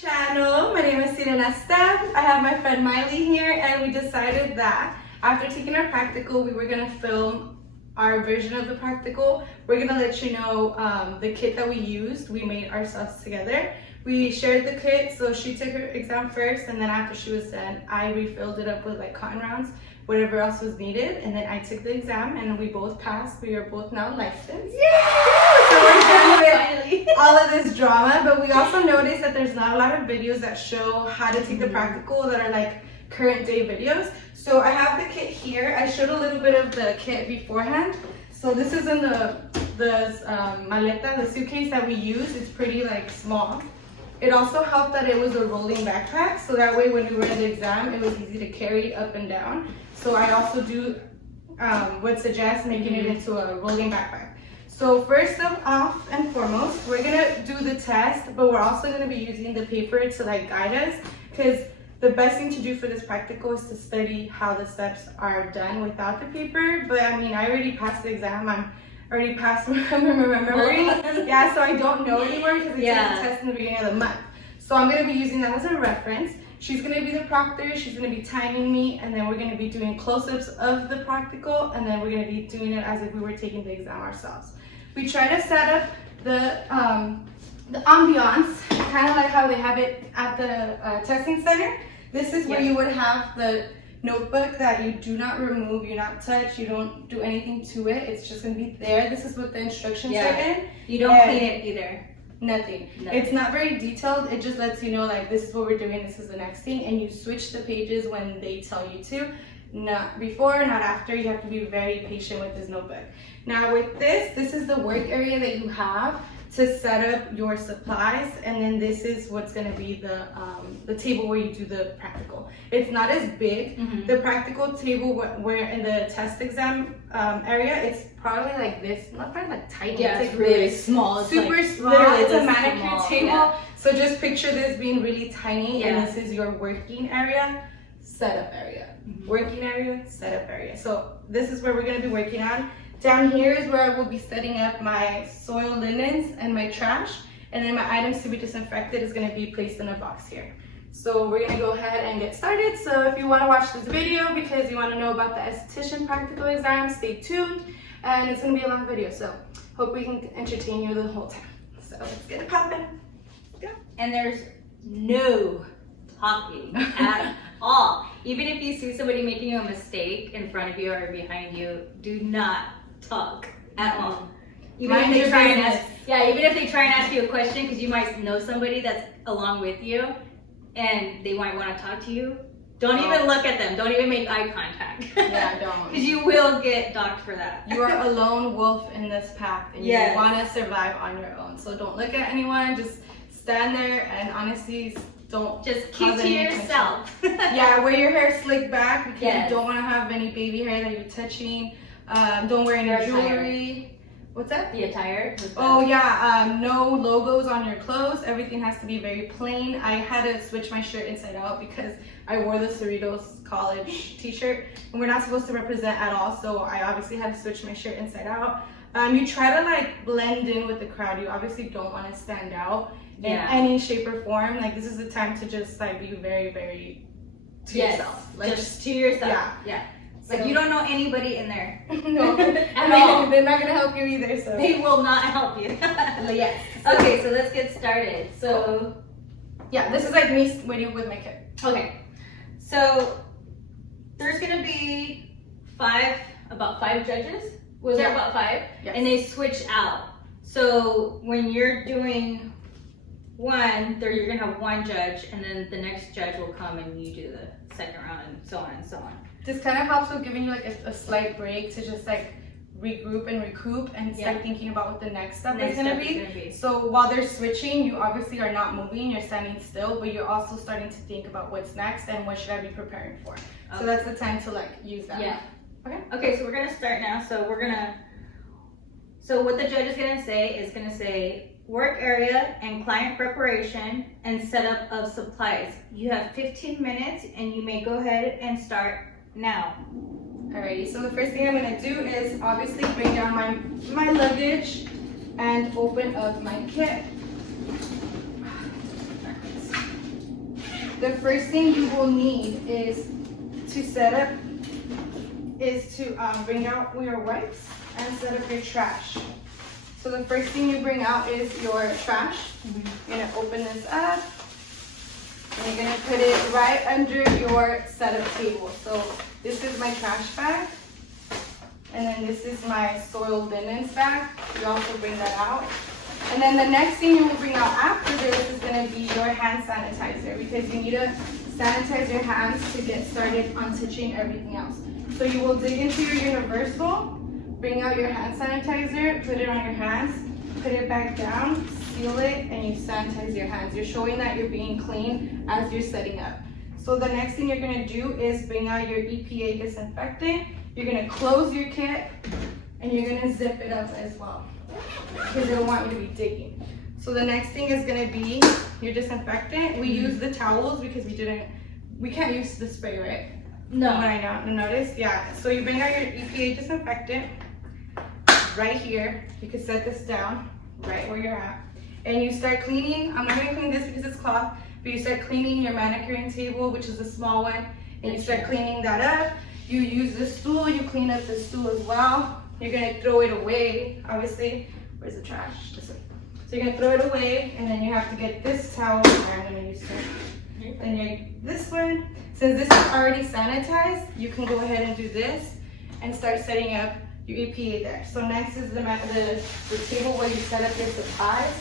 Channel. My name is Sirena Steph. I have my friend Maili here, and we decided that after taking our practical, we were gonna film our version of the practical. We're gonna let you know the kit that we used. We made ourselves together. We shared the kit, so she took her exam first, and then after she was done, I refilled it up with like cotton rounds, whatever else was needed, and then I took the exam, and we both passed. We are both now licensed. Yay! So we're done with all of this drama, but we also noticed that there's not a lot of videos that show how to take the practical that are like current day videos. So I have the kit here. I showed a little bit of the kit beforehand. So this is in the maleta, the suitcase that we use. It's pretty like small. It also helped that it was a rolling backpack, so that way when we were in the exam, it was easy to carry up and down. So I also would suggest making it into a rolling backpack. So first off and foremost, we're gonna do the test, but we're also gonna be using the paper to like guide us, because the best thing to do for this practical is to study how the steps are done without the paper. But I mean, I already passed the exam. I'm already past remembering. Yeah, so I don't know anymore because I took the test in the beginning of the month. So I'm gonna be using that as a reference. She's gonna be the proctor, she's gonna be timing me, and then we're gonna be doing close-ups of the practical, and then we're gonna be doing it as if we were taking the exam ourselves. We try to set up the ambiance, kind of like how they have it at the testing center. This is where you would have the notebook that you do not remove, you not touch, you don't do anything to it. It's just gonna be there. This is what the instructions are in. You don't clean it either. Nothing. It's not very detailed. It just lets you know like this is what we're doing, this is the next thing, and you switch the pages when they tell you to. Not before, not after. You have to be very patient with this notebook. Now with this is the work area that you have to set up your supplies, and then this is what's going to be the table where you do the practical. It's not as big. The practical table where in the test exam area, it's probably like this, not probably like tiny. Yeah, it's like really small. It's super like, small. It's a manicure small table. Yeah. So just picture this being really tiny, and this is your working area, setup area. Working area, setup area. So this is where we're going to be working on. Down here is where I will be setting up my soiled linens and my trash, and then my items to be disinfected is going to be placed in a box here. So we're going to go ahead and get started. So if you want to watch this video because you want to know about the esthetician practical exam, stay tuned, and it's going to be a long video, so hope we can entertain you the whole time. So let's get it popping. Go. And there's no talking at all. Even if you see somebody making a mistake in front of you or behind you, do not talk at all. Even if they try and ask you a question, because you might know somebody that's along with you and they might want to talk to you, don't even look at them. Don't even make eye contact. Yeah, don't. Because you will get docked for that. You are a lone wolf in this pack, and you want to survive on your own. So don't look at anyone. Just stand there and honestly don't just keep to yourself. Yeah, wear your hair slicked back because you don't want to have any baby hair that you're touching. Don't wear any jewelry. What's that? The attire. Oh yeah, no logos on your clothes. Everything has to be very plain. I had to switch my shirt inside out because I wore the Cerritos college t-shirt, and we're not supposed to represent at all, so I obviously had to switch my shirt inside out. You try to like blend in with the crowd. You obviously don't want to stand out in any shape or form. Like this is the time to just like be very, very to yourself. Like just to yourself. Yeah. Like you don't know anybody in there. No, at all. They're not gonna help you either. So they will not help you. Yes. Okay, so let's get started. So yeah, this is like me waiting with my kid. Okay, so there's gonna be about five judges. Was there about 5? Yes. And they switch out. So when you're doing one, you're gonna have one judge, and then the next judge will come and you do the second round, and so on and so on. This kind of helps with giving you like a slight break to just like regroup and recoup and start thinking about what the next step is gonna be. So while they're switching, you obviously are not moving, you're standing still, but you're also starting to think about what's next and what should I be preparing for. So that's the time to like use that. Yeah. Okay, so we're gonna start now. So what the judge is gonna say work area and client preparation and setup of supplies. You have 15 minutes and you may go ahead and start now. Alrighty, so the first thing I'm gonna do is obviously bring down my luggage and open up my kit. the first thing you will need is to set up, bring out your wipes and set up your trash. So the first thing you bring out is your trash. You're gonna open this up and you're gonna put it right under your setup table. So this is my trash bag. And then this is my soiled linens bag. You also bring that out. And then the next thing you will bring out after this is gonna be your hand sanitizer, because you need to sanitize your hands to get started on stitching everything else. So you will dig into your universal, bring out your hand sanitizer, put it on your hands, put it back down, seal it, and you sanitize your hands. You're showing that you're being clean as you're setting up. So the next thing you're gonna do is bring out your EPA disinfectant. You're gonna close your kit and you're gonna zip it up as well, because they don't want you to be digging. So the next thing is gonna be your disinfectant. We use the towels because we can't use the spray, right? No. When I noticed, yeah. So you bring out your EPA disinfectant right here. You can set this down right where you're at. And you start cleaning. I'm not gonna clean this because it's cloth, but you start cleaning your manicuring table, which is a small one, and you start cleaning that up. You use the stool, you clean up the stool as well. You're gonna throw it away, obviously. Where's the trash? This way. So you're gonna throw it away, and then you have to get this towel. I'm gonna use it. Then this one. Since this is already sanitized, you can go ahead and do this and start setting up your EPA there. So next is the table where you set up your supplies.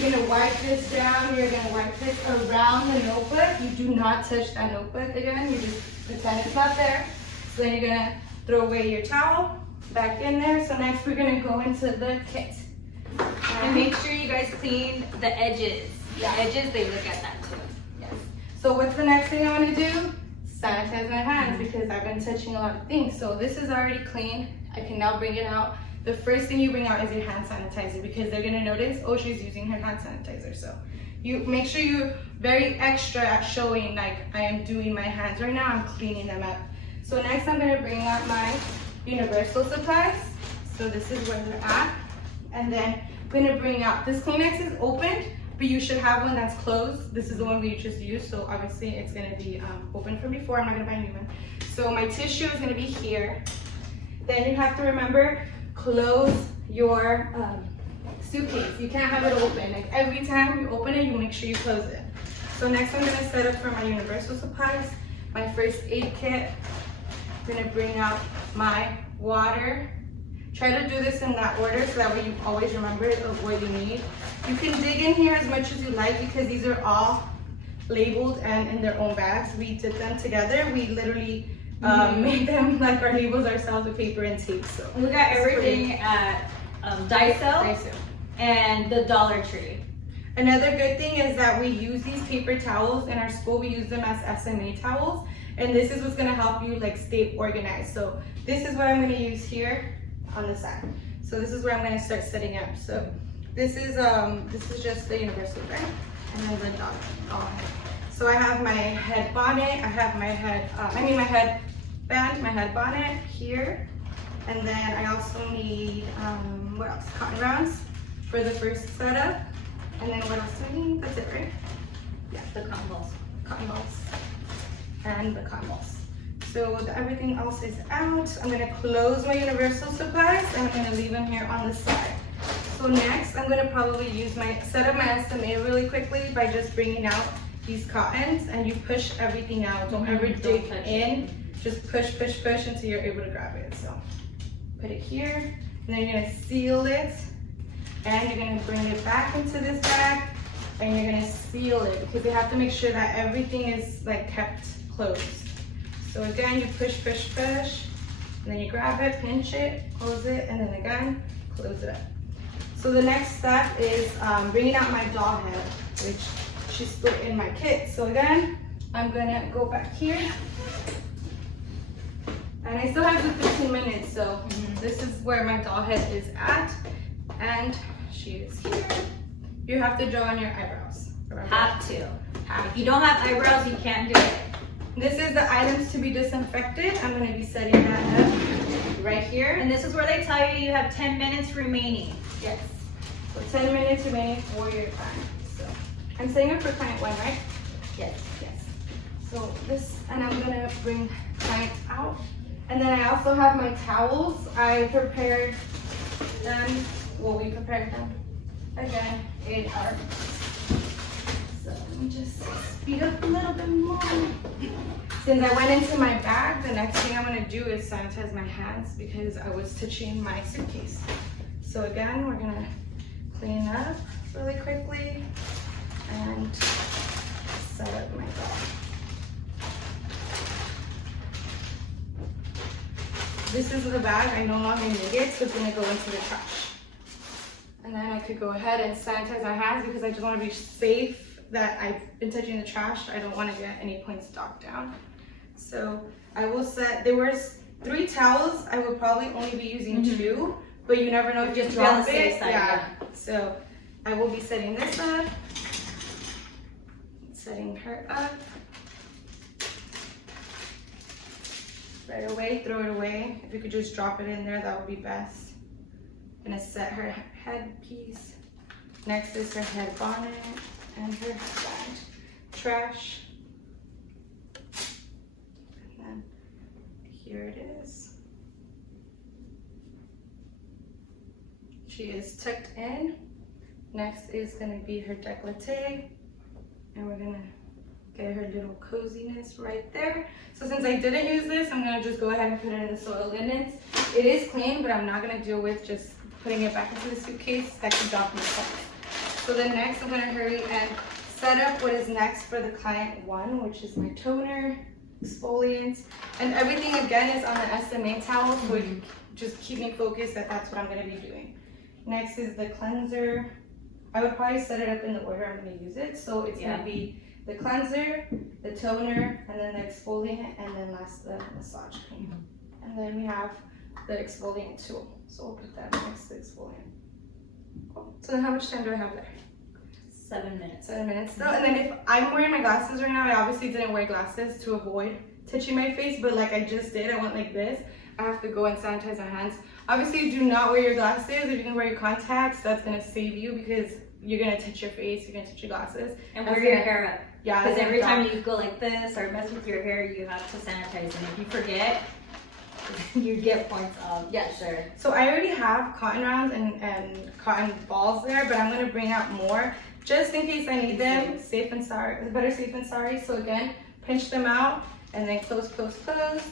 You're gonna wipe this down. You're gonna wipe this around the notebook. You do not touch that notebook again. You just pretend it's not there. So then you're gonna throw away your towel, back in there. So next we're gonna go into the kit. And make sure you guys clean the edges. The edges, they look at that too. Yes. So what's the next thing I wanna do? Sanitize my hands, because I've been touching a lot of things. So this is already clean. I can now bring it out. The first thing you bring out is your hand sanitizer, because they're gonna notice, oh, she's using her hand sanitizer. So you make sure you're very extra at showing, like, I am doing my hands right now, I'm cleaning them up. So next I'm gonna bring out my universal supplies. So this is where they're at. And then I'm gonna bring out, this Kleenex is opened, but you should have one that's closed. This is the one we just used, so obviously it's gonna be open from before. I'm not gonna buy a new one. So my tissue is gonna be here. Then you have to remember, close your suitcase. You can't have it open. Like every time you open it, you make sure you close it. So next I'm gonna set up for my universal supplies, my first aid kit. I'm gonna bring out my water. Try to do this in that order so that way you always remember of what you need. You can dig in here as much as you like, because these are all labeled and in their own bags. We did them together. We literally made them like our labels ourselves with paper and tape. So we got everything at Daiso and the Dollar Tree. Another good thing is that we use these paper towels in our school. We use them as SMA towels, and this is what's gonna help you like stay organized. So this is what I'm gonna use here on the side. So this is where I'm gonna start setting up. So this is just the universal thing, and then the dog head. So I have my head bonnet. I have my head, my headband, my head bonnet here, and then I also need what else? Cotton rounds for the first setup. And then what else do I need? That's it, right? Yeah, the cotton balls. Cotton balls. And the cotton balls. So everything else is out. I'm gonna close my universal supplies and I'm gonna leave them here on the side. So next, I'm gonna probably set up my SMA really quickly by just bringing out these cottons, and you push everything out. Don't ever dig in. Just push until you're able to grab it. So put it here, and then you're gonna seal it. And you're gonna bring it back into this bag, and you're gonna seal it, because you have to make sure that everything is like kept closed. So again, you push, and then you grab it, pinch it, close it, and then again, close it up. So the next step is bringing out my doll head, which she's still in my kit. So again, I'm gonna go back here. And I still have the 15 minutes, so this is where my doll head is at. And she is here. You have to draw on your eyebrows. Remember? Have to. If you don't have eyebrows, you can't do it. This is the items to be disinfected. I'm going to be setting that up right here. And this is where they tell you you have 10 minutes remaining. Yes. So 10 minutes remaining for your time. So I'm setting up for client 1, right? Yes. Yes. So this, and I'm gonna bring client out. And then I also have my towels. I prepared them, well, we prepared them again in our, so let me just speed up a little bit more. Since I went into my bag, the next thing I'm gonna do is sanitize my hands because I was touching my suitcase. So again, we're gonna clean up really quickly and set up my bag. This is the bag, I no longer need it, so it's gonna go into the trash. And then I could go ahead and sanitize my hands because I just wanna be safe that I've been touching the trash. I don't wanna get any points docked down. So I will set, there was 3 towels, I would probably only be using 2, but you never know if you Just drop be on the safe it. side, Yeah. So I will be setting this up, setting her up. Right away, throw it away. If you could just drop it in there, that would be best. Gonna set her headpiece. Next is her head bonnet and her headband. Trash. And then here it is. She is tucked in. Next is gonna be her décolleté. And we're gonna get her little coziness right there. So since I didn't use this, I'm gonna just go ahead and put it in the soil linens. It is clean, but I'm not gonna deal with just putting it back into the suitcase. That could drop my phone. So then next, I'm gonna hurry and set up what is next for the client 1, which is my toner, exfoliant, and everything again is on the SMA towel, so it just keep me focused that that's what I'm gonna be doing. Next is the cleanser. I would probably set it up in the order I'm gonna use it. So it's gonna be the cleanser, the toner, and then the exfoliant, and then last the massage cream. And then we have the exfoliant tool. So we'll put that next to the exfoliant. Cool. So then how much time do I have there? 7 minutes. 7 minutes still. And then if I'm wearing my glasses right now, I obviously didn't wear glasses to avoid touching my face, but like I just did, I went like this. I have to go and sanitize my hands. Obviously, do not wear your glasses. If you can wear your contacts, that's gonna save you because you're gonna touch your face, you're gonna touch your glasses. And wear your hair up. Yeah. Because every time you go like this or mess with your hair, you have to sanitize. And if you forget, you get points off. Yes. Sure. So I already have cotton rounds and cotton balls there, but I'm gonna bring out more just in case I need them. Safe and sorry. It's better safe than sorry. So again, pinch them out and then close, close, close.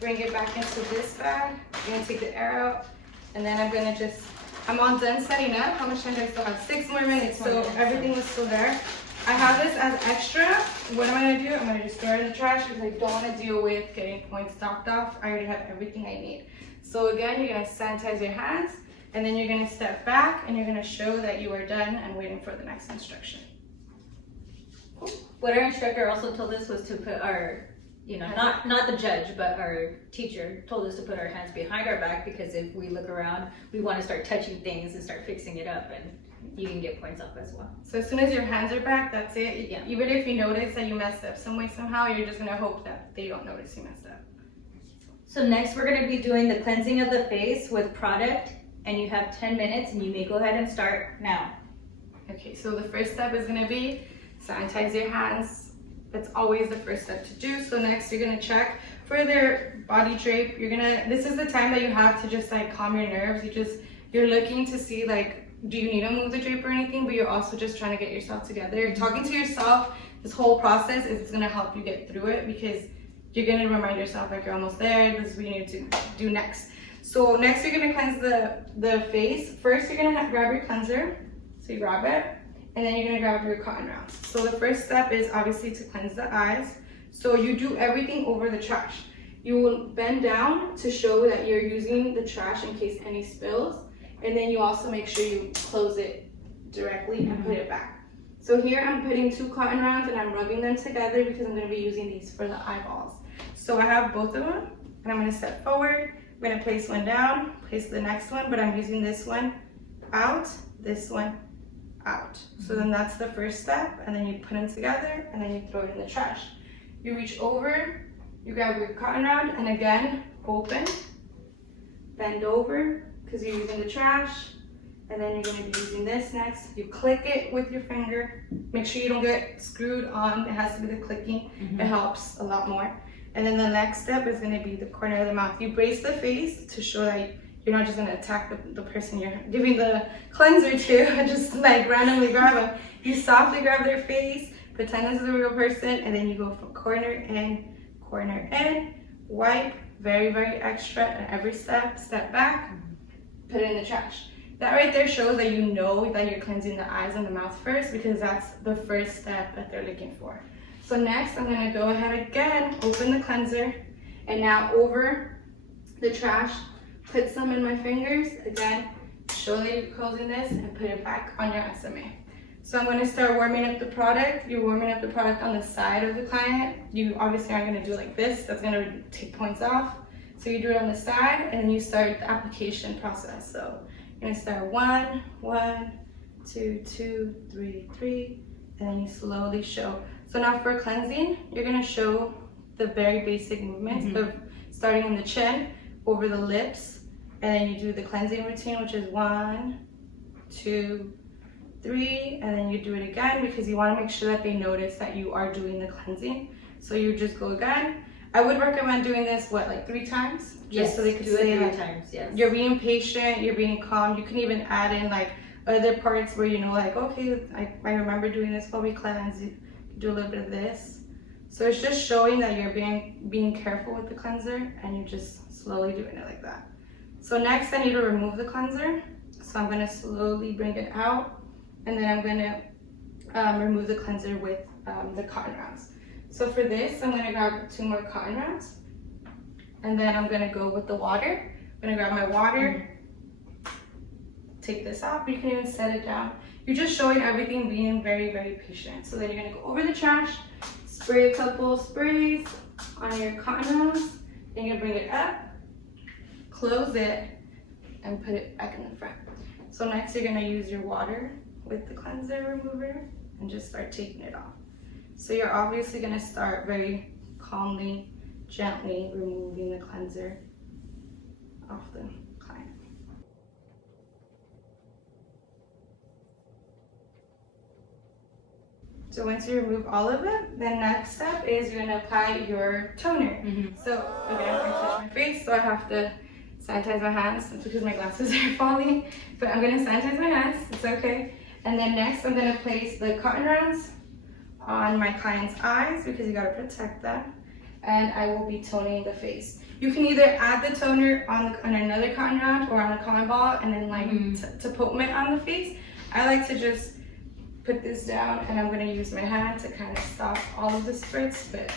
Bring it back into this bag. I'm gonna take the air out, and then I'm gonna just, I'm all done setting up. How much time do I still have? 6 more minutes, so everything is still there. I have this as extra. What am I gonna do? I'm gonna just throw it in the trash because I don't wanna deal with getting points docked off. I already have everything I need. So again, you're gonna sanitize your hands, and then you're gonna step back, and you're gonna show that you are done and waiting for the next instruction. What our instructor also told us was to put our, not the judge, but our teacher told us to put our hands behind our back because if we look around, we want to start touching things and start fixing it up, and you can get points off as well. So as soon as your hands are back, that's it. Yeah. Even if you notice that you messed up some way somehow, you're just gonna hope that they don't notice you messed up. So next we're going to be doing the cleansing of the face with product, and you have 10 minutes and you may go ahead and start now. Okay, so the first step is gonna be sanitize your hands. That's always the first step to do. So next you're gonna check for their body drape. This is the time that you have to just like calm your nerves. You're looking to see like, do you need to move the drape or anything, but you're also just trying to get yourself together. You're talking to yourself. This whole process is gonna help you get through it because you're gonna remind yourself like you're almost there. This is what you need to do next. So next you're gonna cleanse the face. First you're gonna grab your cleanser. So you grab it, and then you're gonna grab your cotton rounds. So the first step is obviously to cleanse the eyes. So you do everything over the trash. You will bend down to show that you're using the trash in case any spills. And then you also make sure you close it directly and put it back. So here I'm putting 2 cotton rounds and I'm rubbing them together because I'm gonna be using these for the eyeballs. So I have both of them and I'm gonna step forward. I'm gonna place one down, place the next one, but I'm using this one out, this one out. So then that's the first step, and then you put them together and then you throw it in the trash. You reach over, you grab your cotton round, and again, open, bend over, because you're using the trash, And then you're gonna be using this next. You click it with your finger. Make sure you don't get screwed on. It has to be the clicking. It helps a lot more. And then the next step is gonna be the corner of the mouth. You brace the face to show that you're not just gonna attack the person you're giving the cleanser to and just like randomly grab them. You softly grab their face, pretend this is a real person, and then you go from corner in, wipe, very, very extra at every step, step back, put it in the trash. That right there shows that you know that you're cleansing the eyes and the mouth first, because that's the first step that they're looking for. So next, I'm gonna go ahead again, open the cleanser, and now over the trash, put some in my fingers, again, show that you're closing this, and put it back on your SMA. So I'm gonna start warming up the product. You're warming up the product on the side of the client. You obviously aren't gonna do like this, that's gonna take points off. So you do it on the side, and then you start the application process. So you're gonna start 1, 1, 2, 2, 3, 3, and then you slowly show. So now for cleansing, you're gonna show the very basic movements of starting in the chin, over the lips, and then you do the cleansing routine, which is 1, 2, 3, and then you do it again, because you wanna make sure that they notice that you are doing the cleansing. So you just go again. I would recommend doing this, like 3 times? Just so they can say do it 3 times, yes. You're being patient, you're being calm. You can even add in like other parts where you know, like, okay, I remember doing this while we cleanse. You do a little bit of this. So it's just showing that you're being careful with the cleanser, and you're just slowly doing it like that. So next I need to remove the cleanser. So I'm gonna slowly bring it out, and then I'm gonna remove the cleanser with the cotton rounds. So for this, I'm gonna grab 2 more cotton rounds, and then I'm gonna go with the water. I'm gonna grab my water, take this off. You can even set it down. You're just showing everything, being very, very patient. So then you're gonna go over the trash, spray a couple sprays on your cotton rounds, then you're gonna bring it up, close it, and put it back in the front. So next you're gonna use your water with the cleanser remover and just start taking it off. So you're obviously gonna start very calmly, gently removing the cleanser off the client. So once you remove all of it, the next step is you're gonna apply your toner. So again, I touch my face, so I have to sanitize my hands. It's because my glasses are falling, but I'm gonna sanitize my hands, it's okay. And then next I'm gonna place the cotton rounds on my client's eyes, because you gotta protect them. And I will be toning the face. You can either add the toner on another cotton round or on a cotton ball, and then like to put it on the face. I like to just put this down, and I'm gonna use my hand to kind of stop all of the spurts, but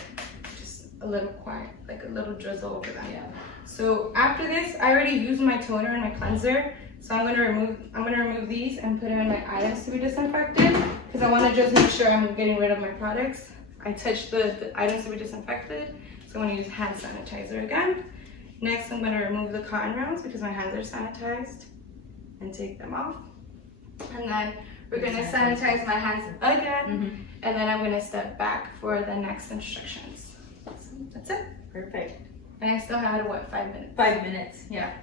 just a little quiet, like a little drizzle over them. Yeah. So after this, I already used my toner and my cleanser. So I'm gonna remove these and put them in my items to be disinfected, because I want to just make sure I'm getting rid of my products. I touched the items to be disinfected, so I'm gonna use hand sanitizer again. Next, I'm gonna remove the cotton rounds because my hands are sanitized, and take them off. And then we're gonna sanitize my hands again, and then I'm gonna step back for the next instructions. So that's it. Perfect. And I still had, what, 5 minutes? 5 minutes, yeah.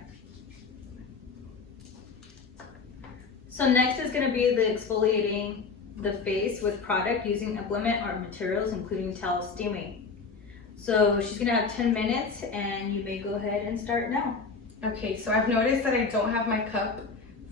So next is gonna be the exfoliating the face with product using implement or materials, including towel steaming. So she's gonna have 10 minutes, and you may go ahead and start now. Okay, so I've noticed that I don't have my cup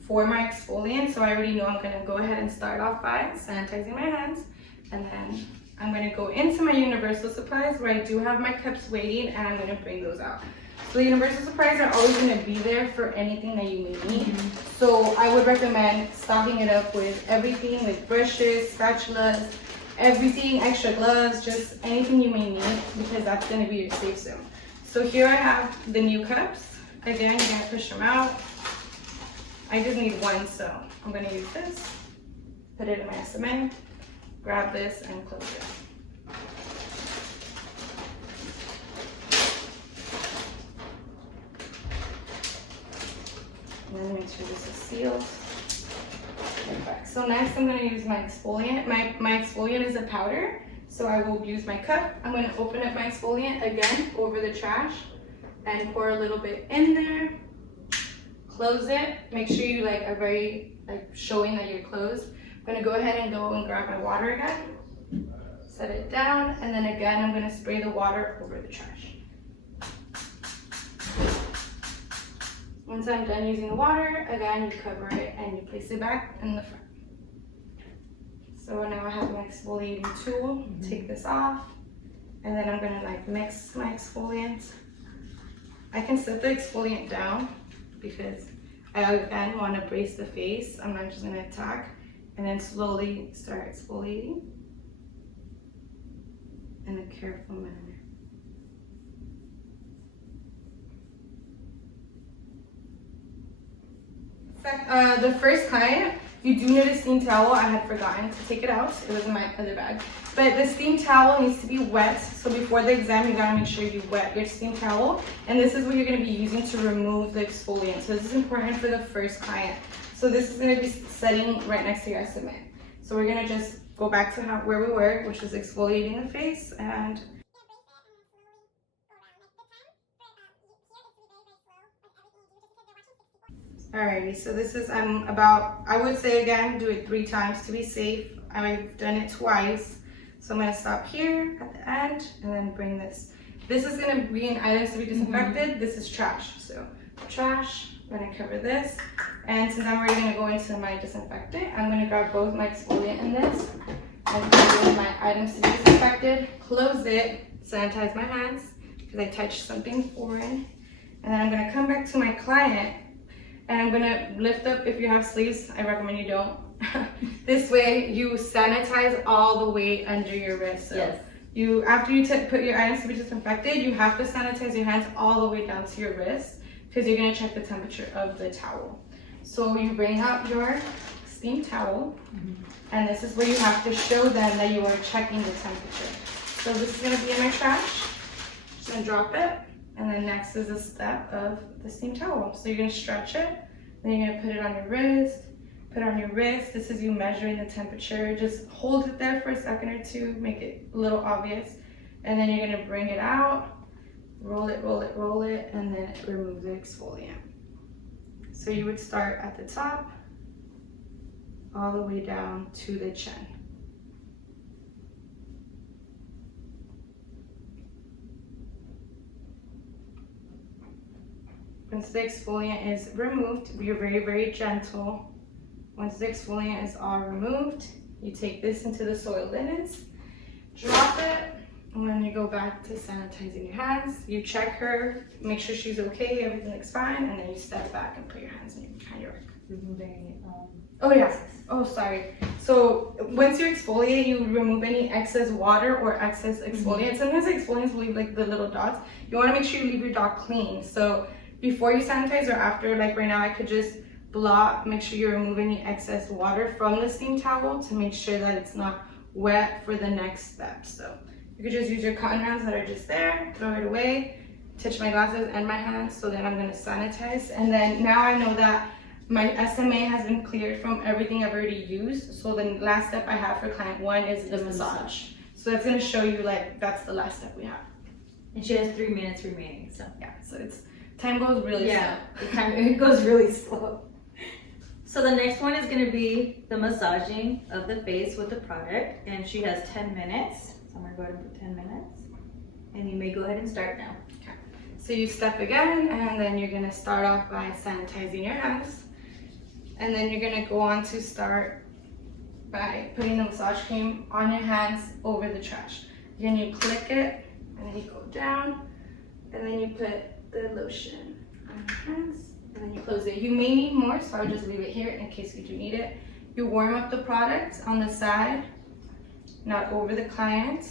for my exfoliant, so I already know I'm gonna go ahead and start off by sanitizing my hands, and then I'm gonna go into my universal supplies where I do have my cups waiting, and I'm gonna bring those out. So the universal supplies are always gonna be there for anything that you may need. So I would recommend stocking it up with everything, like brushes, spatulas, everything, extra gloves, just anything you may need, because that's gonna be your safe zone. So here I have the new cups. Again, you're gonna push them out. I just need one, so I'm gonna use this, put it in my SMA, grab this, and close it. And then make sure this is sealed. Perfect. So next I'm gonna use my exfoliant. My exfoliant is a powder, so I will use my cup. I'm gonna open up my exfoliant again over the trash and pour a little bit in there. close it. Make sure you like are very like showing that you're closed. I'm gonna go ahead and grab my water again. Set it down, and then again I'm gonna spray the water over the trash. Once I'm done using the water, again you cover it and you place it back in the front. So now I have my exfoliating tool. Take this off, and then I'm gonna like mix my exfoliant. I can set the exfoliant down because I again want to brace the face. I'm not just gonna attack, and then slowly start exfoliating in a careful manner. The first client, you do need a steam towel. I had forgotten to take it out. It was in my other bag. But the steam towel needs to be wet. So before the exam, you gotta make sure you wet your steam towel. And this is what you're gonna be using to remove the exfoliant. So this is important for the first client. So this is gonna be setting right next to your estimate. So we're gonna just go back to where we were, which is exfoliating the face, and alrighty, so this is, I would say again, do it 3 times to be safe. I've done it twice. So I'm gonna stop here at the end and then bring this. This is gonna be in items to be disinfected. This is trash. So trash, I'm gonna cover this. And since I'm already gonna go into my disinfectant, I'm gonna grab both my exfoliant in this and put it in my items to be disinfected. Close it, sanitize my hands because I touched something foreign. And then I'm gonna come back to my client. And I'm gonna lift up, if you have sleeves, I recommend you don't. This way you sanitize all the way under your wrist. So yes. After you put your items to be disinfected, you have to sanitize your hands all the way down to your wrist because you're gonna check the temperature of the towel. So you bring out your steam towel, and this is where you have to show them that you are checking the temperature. So this is gonna be in my trash. Just gonna drop it. And then next is the step of the steam towel. So you're gonna stretch it, then you're gonna put it on your wrist, put it on your wrist. This is you measuring the temperature. Just hold it there for a second or two, make it a little obvious. And then you're gonna bring it out, roll it, roll it, roll it, and then remove the exfoliant. So you would start at the top, all the way down to the chin. Once the exfoliant is removed, you're very, very gentle. Once the exfoliant is all removed, you take this into the soiled linens, drop it, and then you go back to sanitizing your hands. You check her, make sure she's okay, everything looks fine, and then you step back and put your hands behind your work. Removing oh yes, oh sorry. So once you exfoliate, you remove any excess water or excess exfoliant. Sometimes the exfoliants will leave like the little dots. You wanna make sure you leave your dot clean. So before you sanitize or after, like right now, I could just blot, make sure you remove any excess water from the steam towel to make sure that it's not wet for the next step. So you could just use your cotton rounds that are just there, throw it away, touch my glasses and my hands, so then I'm gonna sanitize. And then now I know that my SMA has been cleared from everything I've already used. So the last step I have for client 1 is the massage. So that's gonna show you like, that's the last step we have. And she has 3 minutes remaining, so. Yeah, so time goes really slow. It goes really slow. So the next one is gonna be the massaging of the face with the product, and she has 10 minutes. So I'm gonna go ahead and put 10 minutes. And you may go ahead and start now. Okay. So you step again, and then you're gonna start off by sanitizing your hands. And then you're gonna go on to start by putting the massage cream on your hands over the trash. Then you click it, and then you go down, and then you put the lotion on your hands, and then you close it. You may need more, so I'll just leave it here in case you do need it. You warm up the product on the side, not over the client.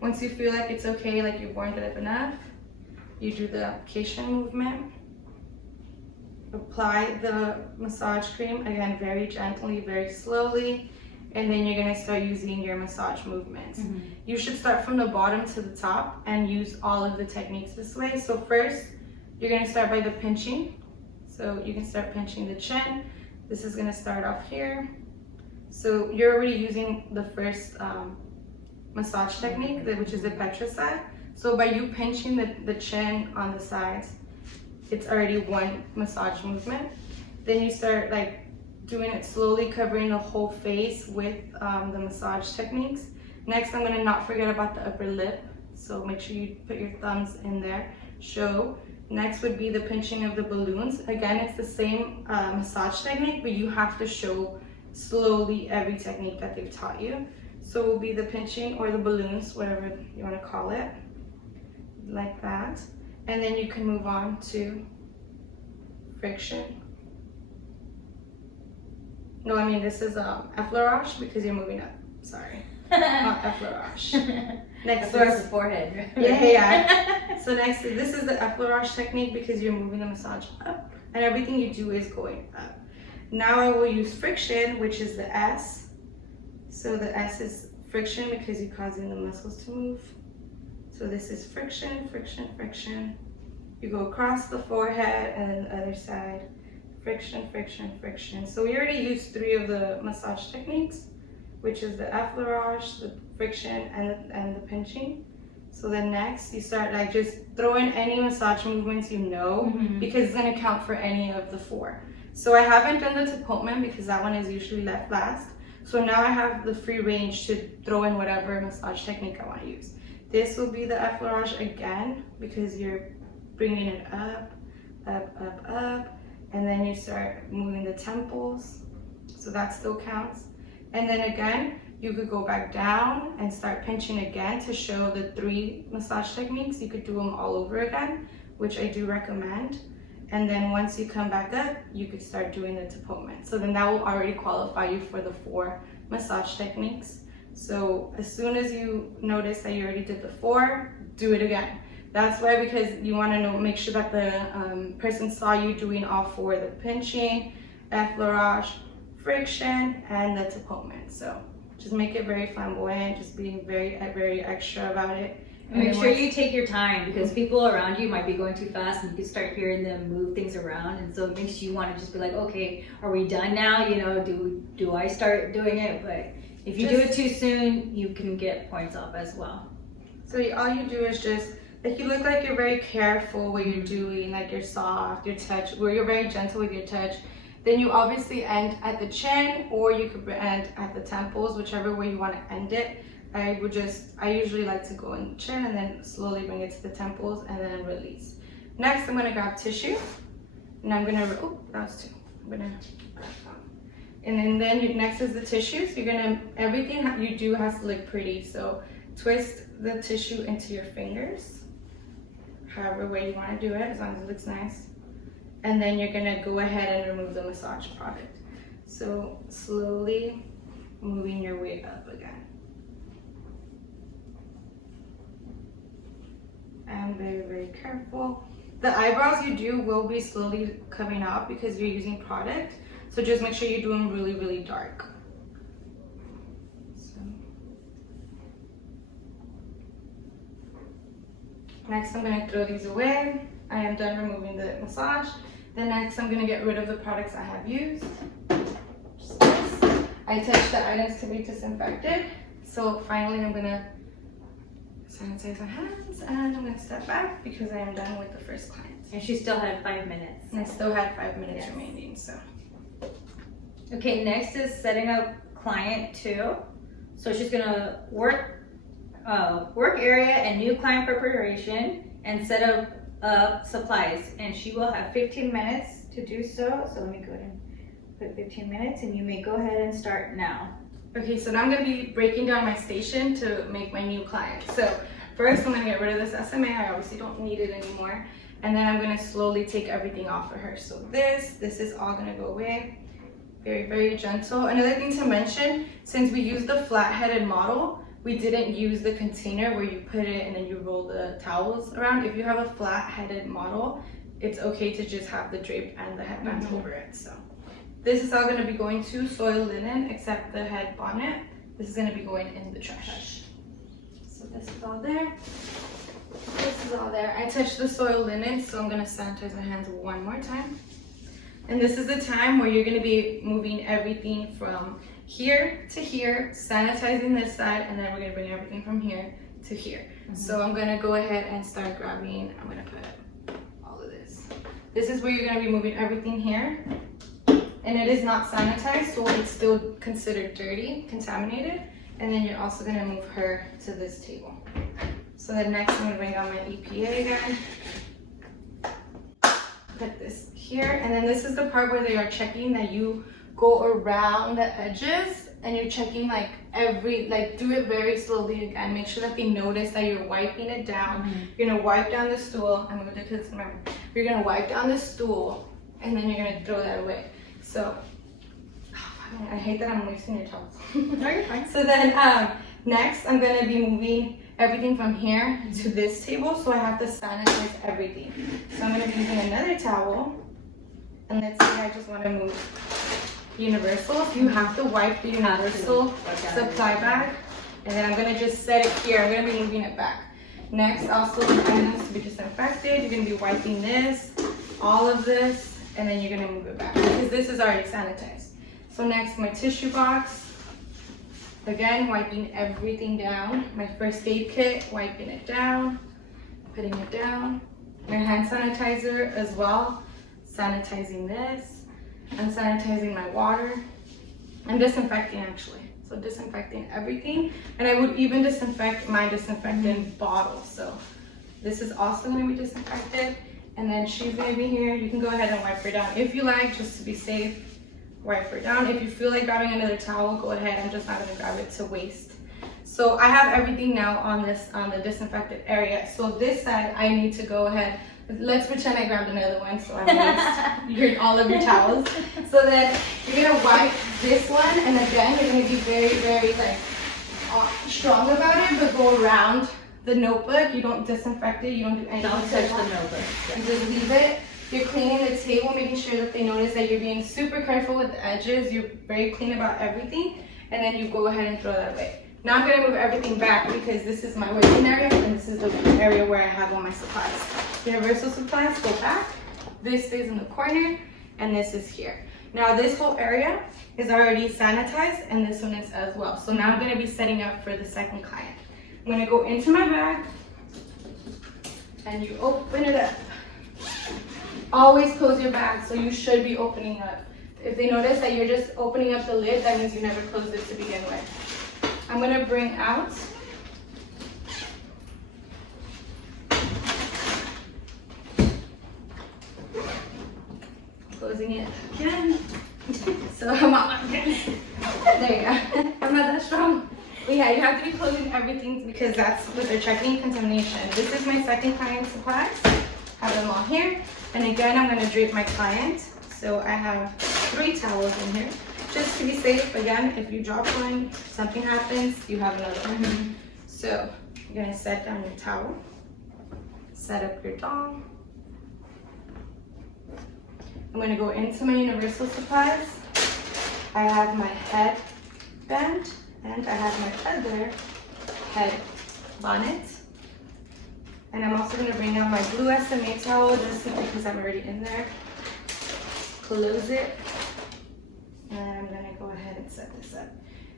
Once you feel like it's okay, like you've warmed it up enough, you do the application movement. Apply the massage cream, again, very gently, very slowly, and then you're gonna start using your massage movements. You should start from the bottom to the top and use all of the techniques this way. So first, you're gonna start by the pinching. So you can start pinching the chin. This is gonna start off here. So you're already using the first massage technique, which is the petricide. So by you pinching the chin on the sides, it's already one massage movement. Then you start like doing it slowly, covering the whole face with the massage techniques. Next, I'm gonna not forget about the upper lip. So make sure you put your thumbs in there, show. Next would be the pinching of the balloons. Again, it's the same massage technique, but you have to show slowly every technique that they've taught you. So it will be the pinching or the balloons, whatever you want to call it, like that. And then you can move on to friction. No, I mean this is effleurage because you're moving up. Sorry, not effleurage. Next is the forehead. Right? Yeah. So next, this is the effleurage technique because you're moving the massage up, and everything you do is going up. Now I will use friction, which is the S. So the S is friction because you're causing the muscles to move. So this is friction, friction, friction. You go across the forehead and then the other side. Friction, friction, friction. So we already used 3 of the massage techniques, which is the effleurage, the friction, and the pinching. So then next, you start like just throwing any massage movements you know, because it's gonna count for any of the 4. So I haven't done the tapotement because that one is usually left last. So now I have the free range to throw in whatever massage technique I want to use. This will be the effleurage again because you're bringing it up, up, up, up, and then you start moving the temples. So that still counts. And then again, you could go back down and start pinching again to show the 3 massage techniques. You could do them all over again, which I do recommend. And then once you come back up, you could start doing the tapotement. So then that will already qualify you for the 4 massage techniques. So as soon as you notice that you already did the 4, do it again. That's why, because you want to make sure that the person saw you doing all 4, the pinching, effleurage, friction, and the tapotement. So just make it very flamboyant, just being very, very extra about it. And make sure you take your time because people around you might be going too fast and you can start hearing them move things around, and so it makes you want to just be like, okay, are we done now? You know, do I start doing it? But if you do it too soon, you can get points off as well. So all you do is just, like, you look like you're very careful what you're doing, like you're soft, your touch, where you're very gentle with your touch. Then you obviously end at the chin, or you could end at the temples, whichever way you want to end it. I usually like to go in the chin and then slowly bring it to the temples and then release. Next, I'm gonna grab tissue, and I'm gonna, oh, that was 2. I'm gonna grab that. And then next is the tissues. You're gonna, everything you do has to look pretty. So twist the tissue into your fingers, however way you wanna do it, as long as it looks nice. And then you're gonna go ahead and remove the massage product. So slowly moving your way up again. And very, very careful. The eyebrows you do will be slowly coming out because you're using product. So just make sure you do them really, really dark. So. Next, I'm gonna throw these away. I am done removing the massage. Then next, I'm gonna get rid of the products I have used. Just this. I touched the items to be disinfected. So finally, I'm gonna sanitize my hands, and I'm gonna step back because I am done with the first client. And she still had 5 minutes. And I still had 5 minutes remaining, so. Okay, next is setting up client 2. So she's gonna work area and new client preparation and set up supplies. And she will have 15 minutes to do so. So let me go ahead and put 15 minutes, and you may go ahead and start now. Okay, so now I'm gonna be breaking down my station to make my new client. So first I'm gonna get rid of this SMA, I obviously don't need it anymore. And then I'm gonna slowly take everything off of her. So this is all gonna go away. Very, very gentle. Another thing to mention, since we used the flat-headed model, we didn't use the container where you put it and then you roll the towels around. If you have a flat-headed model, it's okay to just have the drape and the headbands over it, so. This is all gonna be going to soil linen, except the head bonnet. This is gonna be going in the trash. So this is all there. This is all there. I touched the soil linen, so I'm gonna sanitize my hands one more time. And this is the time where you're gonna be moving everything from here to here, sanitizing this side, and then we're gonna bring everything from here to here. So I'm gonna go ahead and start grabbing, I'm gonna put all of this This is where you're gonna be moving everything here. And it is not sanitized, so it's still considered dirty, contaminated. And then you're also gonna move her to this table. So then next I'm gonna bring out my EPA again. Put this here, and then this is the part where they are checking that you go around the edges and you're checking like do it very slowly again. Make sure that they notice that you're wiping it down. You're gonna wipe down the stool. I'm gonna do this, remember. You're gonna wipe down the stool and then you're gonna throw that away. So, I hate that I'm wasting your towels. No, you're fine. So then next I'm gonna be moving everything from here to this table, so I have to sanitize everything. So I'm gonna be using another towel, and let's say I just wanna move universal. You have to wipe the universal supply bag, and then I'm gonna just set it here. I'm gonna be moving it back. Next, also the items to be disinfected. You're gonna be wiping this, all of this, and then you're gonna move it back because this is already sanitized. So next, my tissue box. Again, wiping everything down. My first aid kit, wiping it down, putting it down. My hand sanitizer as well, sanitizing this. I'm sanitizing my water. I'm disinfecting actually. So disinfecting everything. And I would even disinfect my disinfectant bottle. So this is also gonna be disinfected. And then she's gonna be here. You can go ahead and wipe her down if you like, just to be safe. Wipe her down. If you feel like grabbing another towel, go ahead. I'm just not gonna grab it to waste. So I have everything now on the disinfected area. So this side, I need to go ahead. Let's pretend I grabbed another one, so I waste all of your towels. So then you're gonna wipe this one, and again, you're gonna be very, very like strong about it, but go around the notebook. You don't disinfect it. You don't do anything. Don't touch the notebook. You just leave it. You're cleaning the table, making sure that they notice that you're being super careful with the edges. You're very clean about everything, and then you go ahead and throw that away. Now I'm gonna move everything back because this is my working area, and this is the area where I have all my supplies. Universal supplies go back. This stays in the corner, and this is here. Now this whole area is already sanitized, and this one is as well. So now I'm gonna be setting up for the second client. I'm gonna go into my bag, and you open it up. Always close your bag, so you should be opening up. If they notice that you're just opening up the lid, that means you never closed it to begin with. I'm gonna bring out closing it again. So I'm out again. There you go. I'm not that strong. But yeah, you have to be closing everything because that's what they're checking, contamination. This is my second client supplies. Have them all here. And again, I'm gonna drape my client. So I have 3 towels in here. Just to be safe, again, if you drop one, something happens, you have another one. So you're gonna set down your towel, set up your doll. I'm gonna go into my universal supplies. I have my head band, and I have my other head bonnet. And I'm also gonna bring out my blue SMA towel just because I'm already in there. Close it. And I'm gonna go ahead and set this up.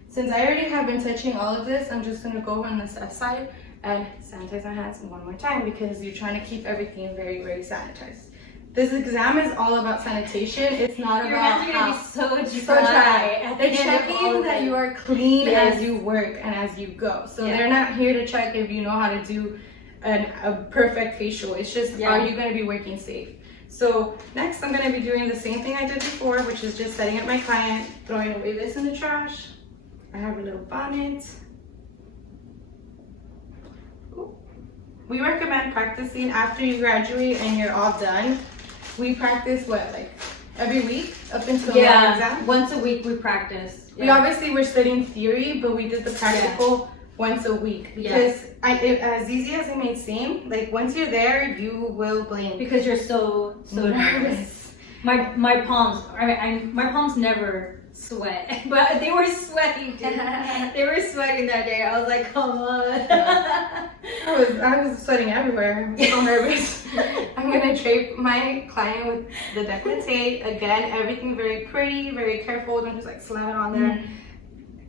Since I already have been touching all of this, I'm just gonna go on this side and sanitize my hands one more time because you're trying to keep everything very, very sanitized. This exam is all about sanitation. It's not Your about hands are gonna be so dry. They're checking that you are clean as you work and as you go. So they're not here to check if you know how to do a perfect facial. It's just, are you gonna be working safe? So next I'm gonna be doing the same thing I did before, which is just setting up my client, throwing away this in the trash. I have a little bonnet. Ooh. We recommend practicing after you graduate and you're all done. We practice what, like every week up until the exam? Once a week we practice. We obviously were studying theory, but we did the practical once a week because as easy as it may seem, like once you're there, you will blink because you're so nervous. My palms, my palms never sweat, but they were sweating. They were sweating that day. I was like, come on. I was sweating everywhere. I'm so nervous. I'm gonna drape my client with the décolleté. Again, everything very pretty, very careful. Don't just like slam it on there.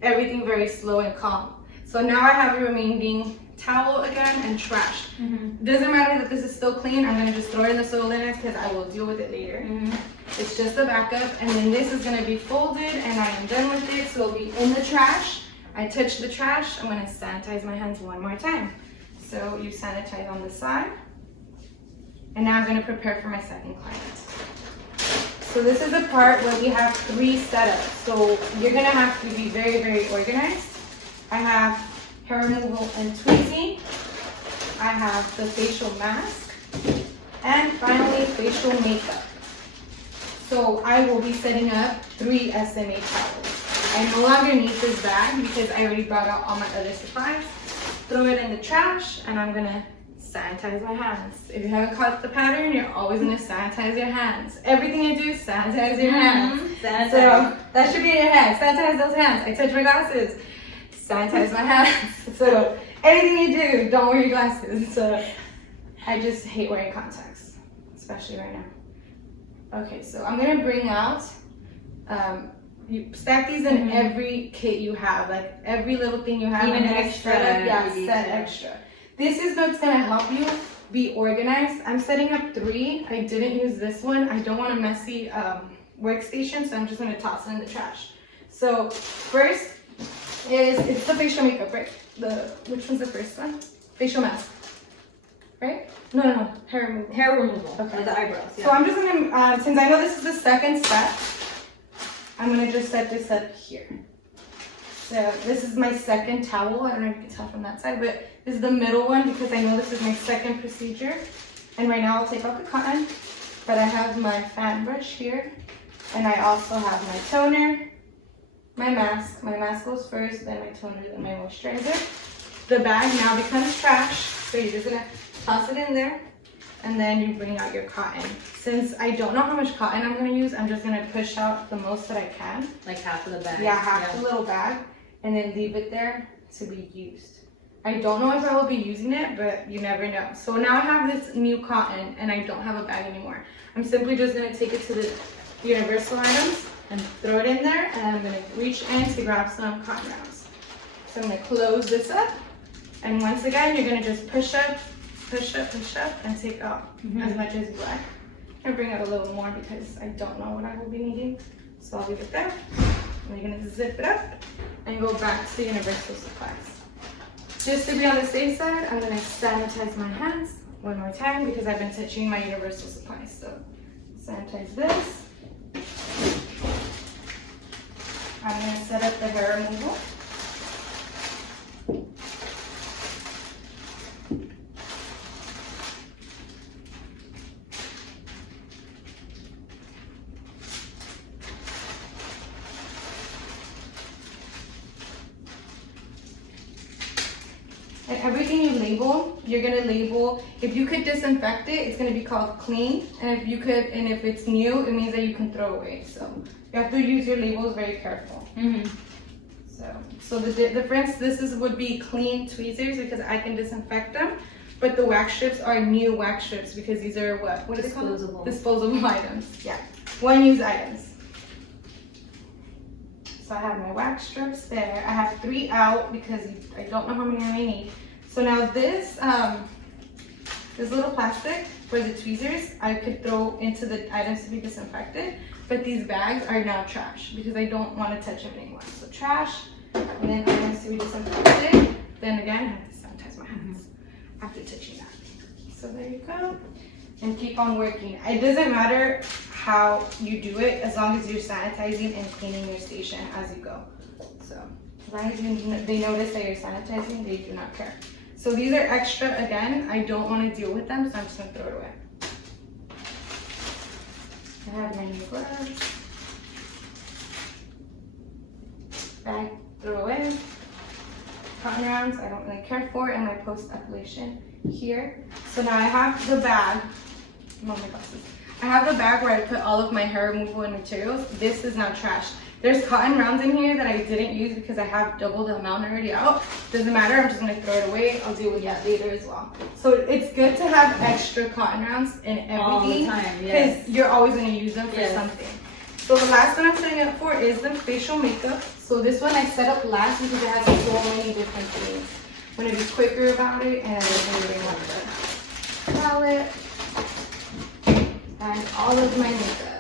Everything very slow and calm. So now I have the remaining towel again and trash. Doesn't matter that this is still clean. I'm gonna just throw it in the soil linens because I will deal with it later. It's just a backup, and then this is gonna be folded and I am done with it, so it'll be in the trash. I touch the trash, I'm gonna sanitize my hands one more time. So you sanitize on the side. And now I'm gonna prepare for my second client. So this is the part where we have 3 setups. So you're gonna have to be very, very organized. I have hair removal and tweezing. I have the facial mask. And finally, facial makeup. So I will be setting up 3 SMA towels. I no longer need this bag because I already brought out all my other supplies. Throw it in the trash, and I'm gonna sanitize my hands. If you haven't caught the pattern, you're always gonna sanitize your hands. Everything you do, sanitize your hands. Sanitize. So that should be in your hands. Sanitize those hands. I touch my glasses. Sanitize my hands. So anything you do, don't wear your glasses. So I just hate wearing contacts, especially right now. Okay, so I'm gonna bring out, you stack these in every kit you have, like every little thing you have. Even extra. Yeah, set extra. This is what's gonna help you be organized. I'm setting up 3. I didn't use this one. I don't want a messy workstation, so I'm just gonna toss it in the trash. So first it's the facial makeup, right? Which one's the first one? Facial mask, right? No, hair removal. Hair removal. Okay. Or the eyebrows. Yeah. So I'm just gonna, since I know this is the second step, I'm gonna just set this up here. So this is my second towel. I don't know if you can tell from that side, but this is the middle one because I know this is my second procedure. And right now I'll take out the cotton, but I have my fan brush here, and I also have my toner, my mask. My mask goes first, then my toner, then my moisturizer. The bag now becomes trash, so you're just gonna toss it in there, and then you bring out your cotton. Since I don't know how much cotton I'm gonna use, I'm just gonna push out the most that I can. Like half of the bag. Yeah, half the little bag, and then leave it there to be used. I don't know if I will be using it, but you never know. So now I have this new cotton, and I don't have a bag anymore. I'm simply just gonna take it to the universal items and throw it in there, and I'm gonna reach in to grab some cotton rounds. So I'm gonna close this up, and once again, you're gonna just push up, and take out as much as you like. I'm gonna bring out a little more because I don't know what I will be needing. So I'll leave it there. And you're gonna zip it up and go back to universal supplies. Just to be on the safe side, I'm gonna sanitize my hands one more time because I've been touching my universal supplies. So sanitize this. I'm gonna set up the hair removal. And everything you label, you're gonna label, if you could disinfect it, it's gonna be called clean. And if it's new, it means that you can throw away. So you have to use your labels very careful. So the difference, would be clean tweezers because I can disinfect them. But the wax strips are new wax strips because these are what are they called? Disposable. Disposable items, yeah. One-use items. So I have my wax strips there. I have 3 out because I don't know how many I may need. So now this little plastic for the tweezers, I could throw into the items to be disinfected, but these bags are now trash because I don't want to touch them anymore. So trash, and then items to be disinfected. Then again, I have to sanitize my hands after touching that. So there you go. And keep on working. It doesn't matter how you do it as long as you're sanitizing and cleaning your station as you go. So as long as they notice that you're sanitizing, they do not care. So these are extra again. I don't want to deal with them, so I'm just gonna throw it away. I have my new gloves. Bag, throw away. Cotton rounds, I don't really care for, and my post-epilation here. So now I have the bag. Oh, my glasses. I have the bag where I put all of my hair removal and materials. This is now trash. There's cotton rounds in here that I didn't use because I have double the amount already out. Doesn't matter, I'm just gonna throw it away. I'll deal with that later as well. So it's good to have extra cotton rounds in everything. All the time, yes. Because you're always gonna use them for something. So the last one I'm setting up for is the facial makeup. So this one I set up last because it has so many different things. I'm gonna be quicker about it, and I'm gonna bring on the palette and all of my makeup.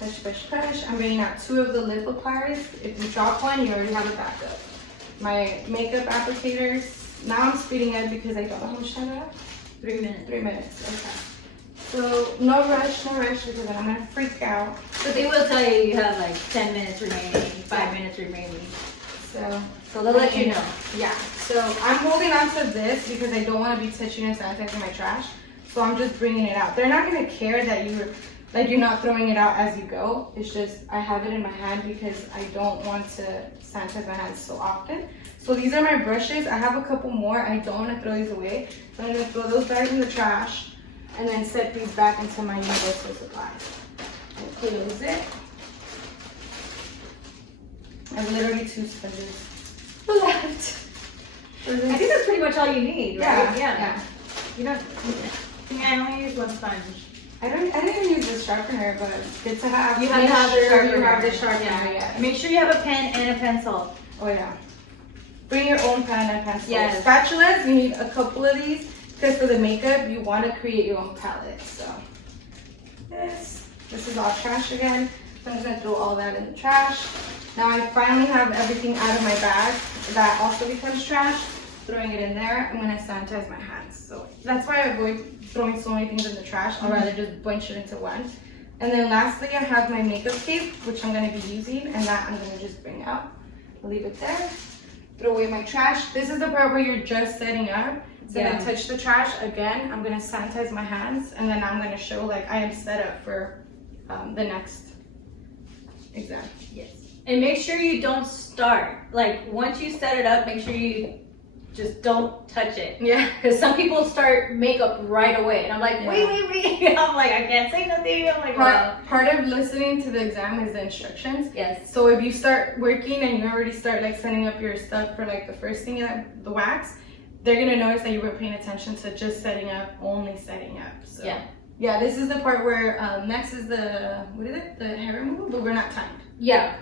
Push, push, push. I'm bringing out 2 of the lip appliers. If you drop one, you already have a backup. My makeup applicators. Now I'm speeding up because I don't know how much time I have. 3 minutes. 3 minutes, okay. So no rush because then I'm gonna freak out. But they will tell you you have like 10 minutes remaining, 5 minutes remaining. So they'll let you know. Yeah, so I'm holding on to this because I don't want to be touching and sanitizing my trash. So I'm just bringing it out. They're not gonna care that you're not throwing it out as you go. It's just I have it in my hand because I don't want to sanitize my hands so often. So these are my brushes. I have a couple more. I don't want to throw these away. So I'm gonna throw those bags in the trash and then set these back into my universal supplies. I'll close it. I have literally 2 sponges left. I think that's pretty much all you need, right? Yeah. You don't. I think I only use 1 sponge. I didn't even use the sharpener, but good to have. You have to have the sharpener. You have the sharpener, yeah. Make sure you have a pen and a pencil. Oh yeah. Bring your own pen and pencil. Yes. Spatulas, you need a couple of these because for the makeup, you want to create your own palette. So this is all trash again. So I'm just gonna throw all that in the trash. Now I finally have everything out of my bag that also becomes trash. Throwing it in there, I'm gonna sanitize my hands. So that's why I avoid throwing so many things in the trash. I'd rather just bunch it into one. And then lastly, I have my makeup tape, which I'm gonna be using, and that I'm gonna just bring out. I'll leave it there. Throw away my trash. This is the part where you're just setting up. So then touch the trash again. I'm gonna sanitize my hands, and then I'm gonna show like I am set up for the next exam. Yes. And make sure you don't start. Like once you set it up, make sure you just don't touch it. Yeah. Because some people start makeup right away, and I'm like, wait. I'm like, I can't say nothing. I'm like, wow. Part of listening to the exam is the instructions. Yes. So if you start working and you already start like setting up your stuff for like the first thing, the wax, they're gonna notice that you weren't paying attention to just setting up, only setting up. So yeah, this is the part where next is the the hair removal, but we're not timed. Yeah.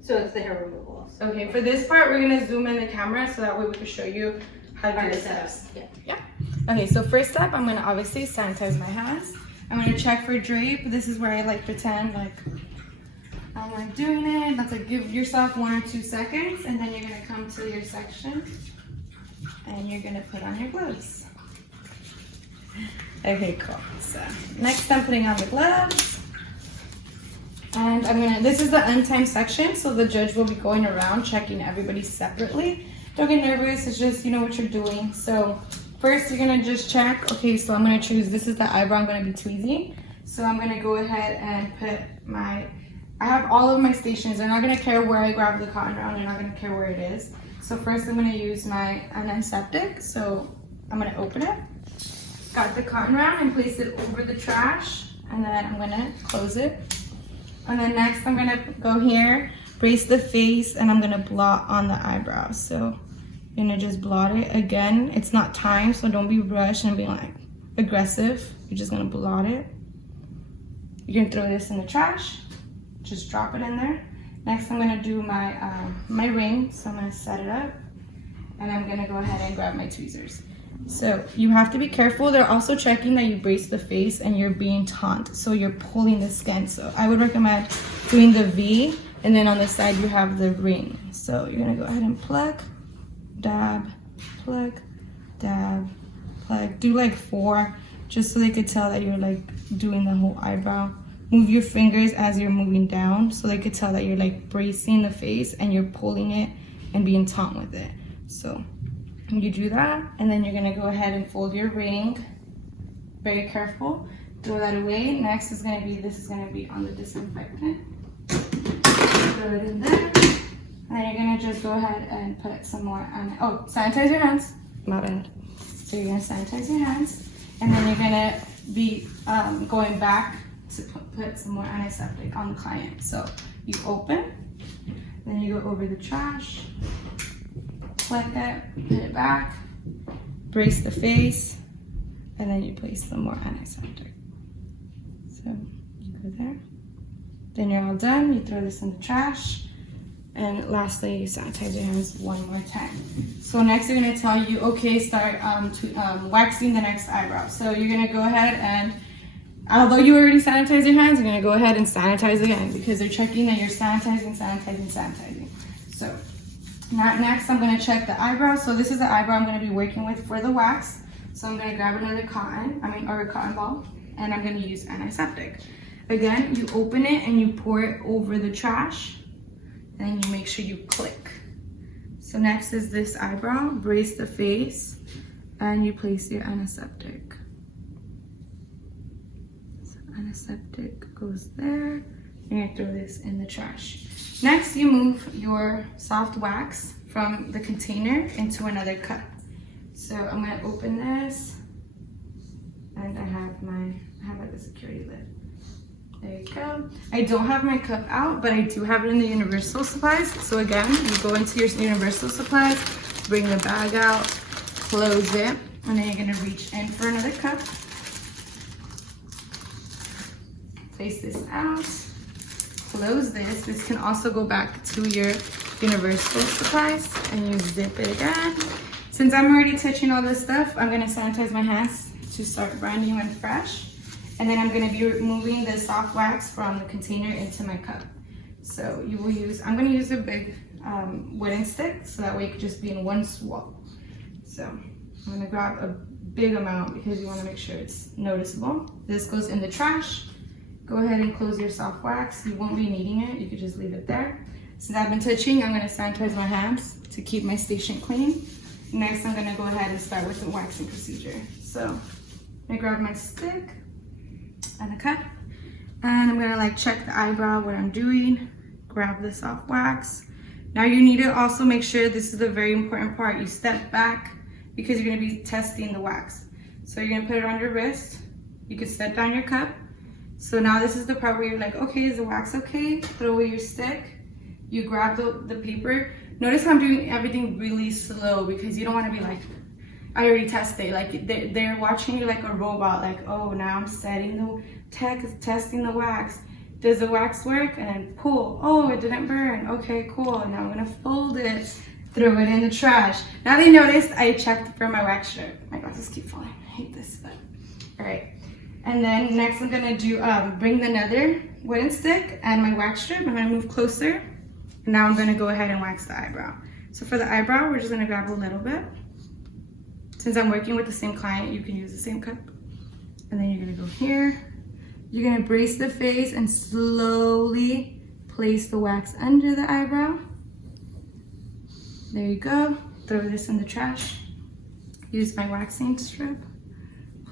So it's the hair removal. Okay, for this part, we're gonna zoom in the camera so that way we can show you how to do the steps. Yeah. Okay, so first step, I'm gonna obviously sanitize my hands. I'm gonna check for drape. This is where I like pretend like I'm like doing it. That's like give yourself 1 or 2 seconds, and then you're gonna come to your section and you're gonna put on your gloves. Okay, cool. So next I'm putting on the gloves. And this is the untimed section, so the judge will be going around checking everybody separately. Don't get nervous, it's just, you know what you're doing. So first you're gonna just check, okay, so I'm gonna choose, this is the eyebrow I'm gonna be tweezing. So I'm gonna go ahead and put I have all of my stations. They're not gonna care where I grab the cotton round, they're not gonna care where it is. So first I'm gonna use my antiseptic, so I'm gonna open it. Got the cotton round and place it over the trash, and then I'm gonna close it. And then next I'm gonna go here, brace the face, and I'm gonna blot on the eyebrows. So you're gonna just blot it. Again, it's not timed, so don't be rushed and be like aggressive. You're just gonna blot it. You're gonna throw this in the trash. Just drop it in there. Next I'm gonna do my my ring. So I'm gonna set it up, and I'm gonna go ahead and grab my tweezers. So you have to be careful. They're also checking that you brace the face and you're being taut, so you're pulling the skin. So I would recommend doing the V, and then on the side you have the ring. So you're gonna go ahead and pluck, dab, pluck, dab, pluck. Do like 4, just so they could tell that you're like doing the whole eyebrow. Move your fingers as you're moving down, so they could tell that you're like bracing the face and you're pulling it and being taut with it. So you do that, and then you're gonna go ahead and fold your ring. Very careful. Throw that away. Next is gonna be, this is gonna be on the disinfectant. Throw it in there. And then you're gonna just go ahead and put some more on it. Oh, sanitize your hands. My bad. So you're gonna sanitize your hands, and then you're gonna be going back to put some more antiseptic on the client. So you open, then you go over the trash, like that, put it back, brace the face, and then you place some more antiseptic. So you go there, Then you're all done. You throw this in the trash. And lastly, you sanitize your hands one more time. So next they're gonna tell you, okay, start waxing the next eyebrow. So you're gonna go ahead and, although you already sanitized your hands, you're gonna go ahead and sanitize again because they're checking that you're sanitizing. So now next I'm gonna check the eyebrow. So this is the eyebrow I'm gonna be working with for the wax. So I'm gonna grab another cotton ball, and I'm gonna use antiseptic. Again, you open it and you pour it over the trash, and you make sure you click. So next is this eyebrow. Brace the face, and you place your antiseptic. So antiseptic goes there, and you throw this in the trash. Next, you move your soft wax from the container into another cup. So I'm gonna open this, and I have like a security lid. There you go. I don't have my cup out, but I do have it in the universal supplies. So again, you go into your universal supplies, bring the bag out, close it, and then you're gonna reach in for another cup. Place this out, close this. This can also go back to your universal supplies, and you zip it again. Since I'm already touching all this stuff, I'm gonna sanitize my hands to start brand new and fresh. And then I'm gonna be removing the soft wax from the container into my cup. So you will I'm gonna use a big wooden stick, so that way it could just be in one swallow. So I'm gonna grab a big amount because you wanna make sure it's noticeable. This goes in the trash. Go ahead and close your soft wax. You won't be needing it, you could just leave it there. Since I've been touching, I'm gonna sanitize my hands to keep my station clean. Next, I'm gonna go ahead and start with the waxing procedure. So I'm gonna grab my stick and a cup, and I'm gonna like check the eyebrow, what I'm doing, grab the soft wax. Now you need to also make sure, this is a very important part, you step back because you're gonna be testing the wax. So you're gonna put it on your wrist, you can set down your cup. So now this is the part where you're like, okay, is the wax okay? Throw away your stick, you grab the paper. Notice how I'm doing everything really slow because you don't wanna be like, I already tested, like they're watching you like a robot, like, oh, now I'm testing the wax. Does the wax work? And then pull, oh, it didn't burn, okay, cool. Now I'm gonna fold it, throw it in the trash. Now they noticed I checked for my wax strip. My glasses keep falling, I hate this, but all right. And then next I'm gonna do, bring another wooden stick and my wax strip. I'm gonna move closer. And now I'm gonna go ahead and wax the eyebrow. So for the eyebrow, we're just gonna grab a little bit. Since I'm working with the same client, you can use the same cup. And then you're gonna go here. You're gonna brace the face and slowly place the wax under the eyebrow. There you go. Throw this in the trash. Use my waxing strip.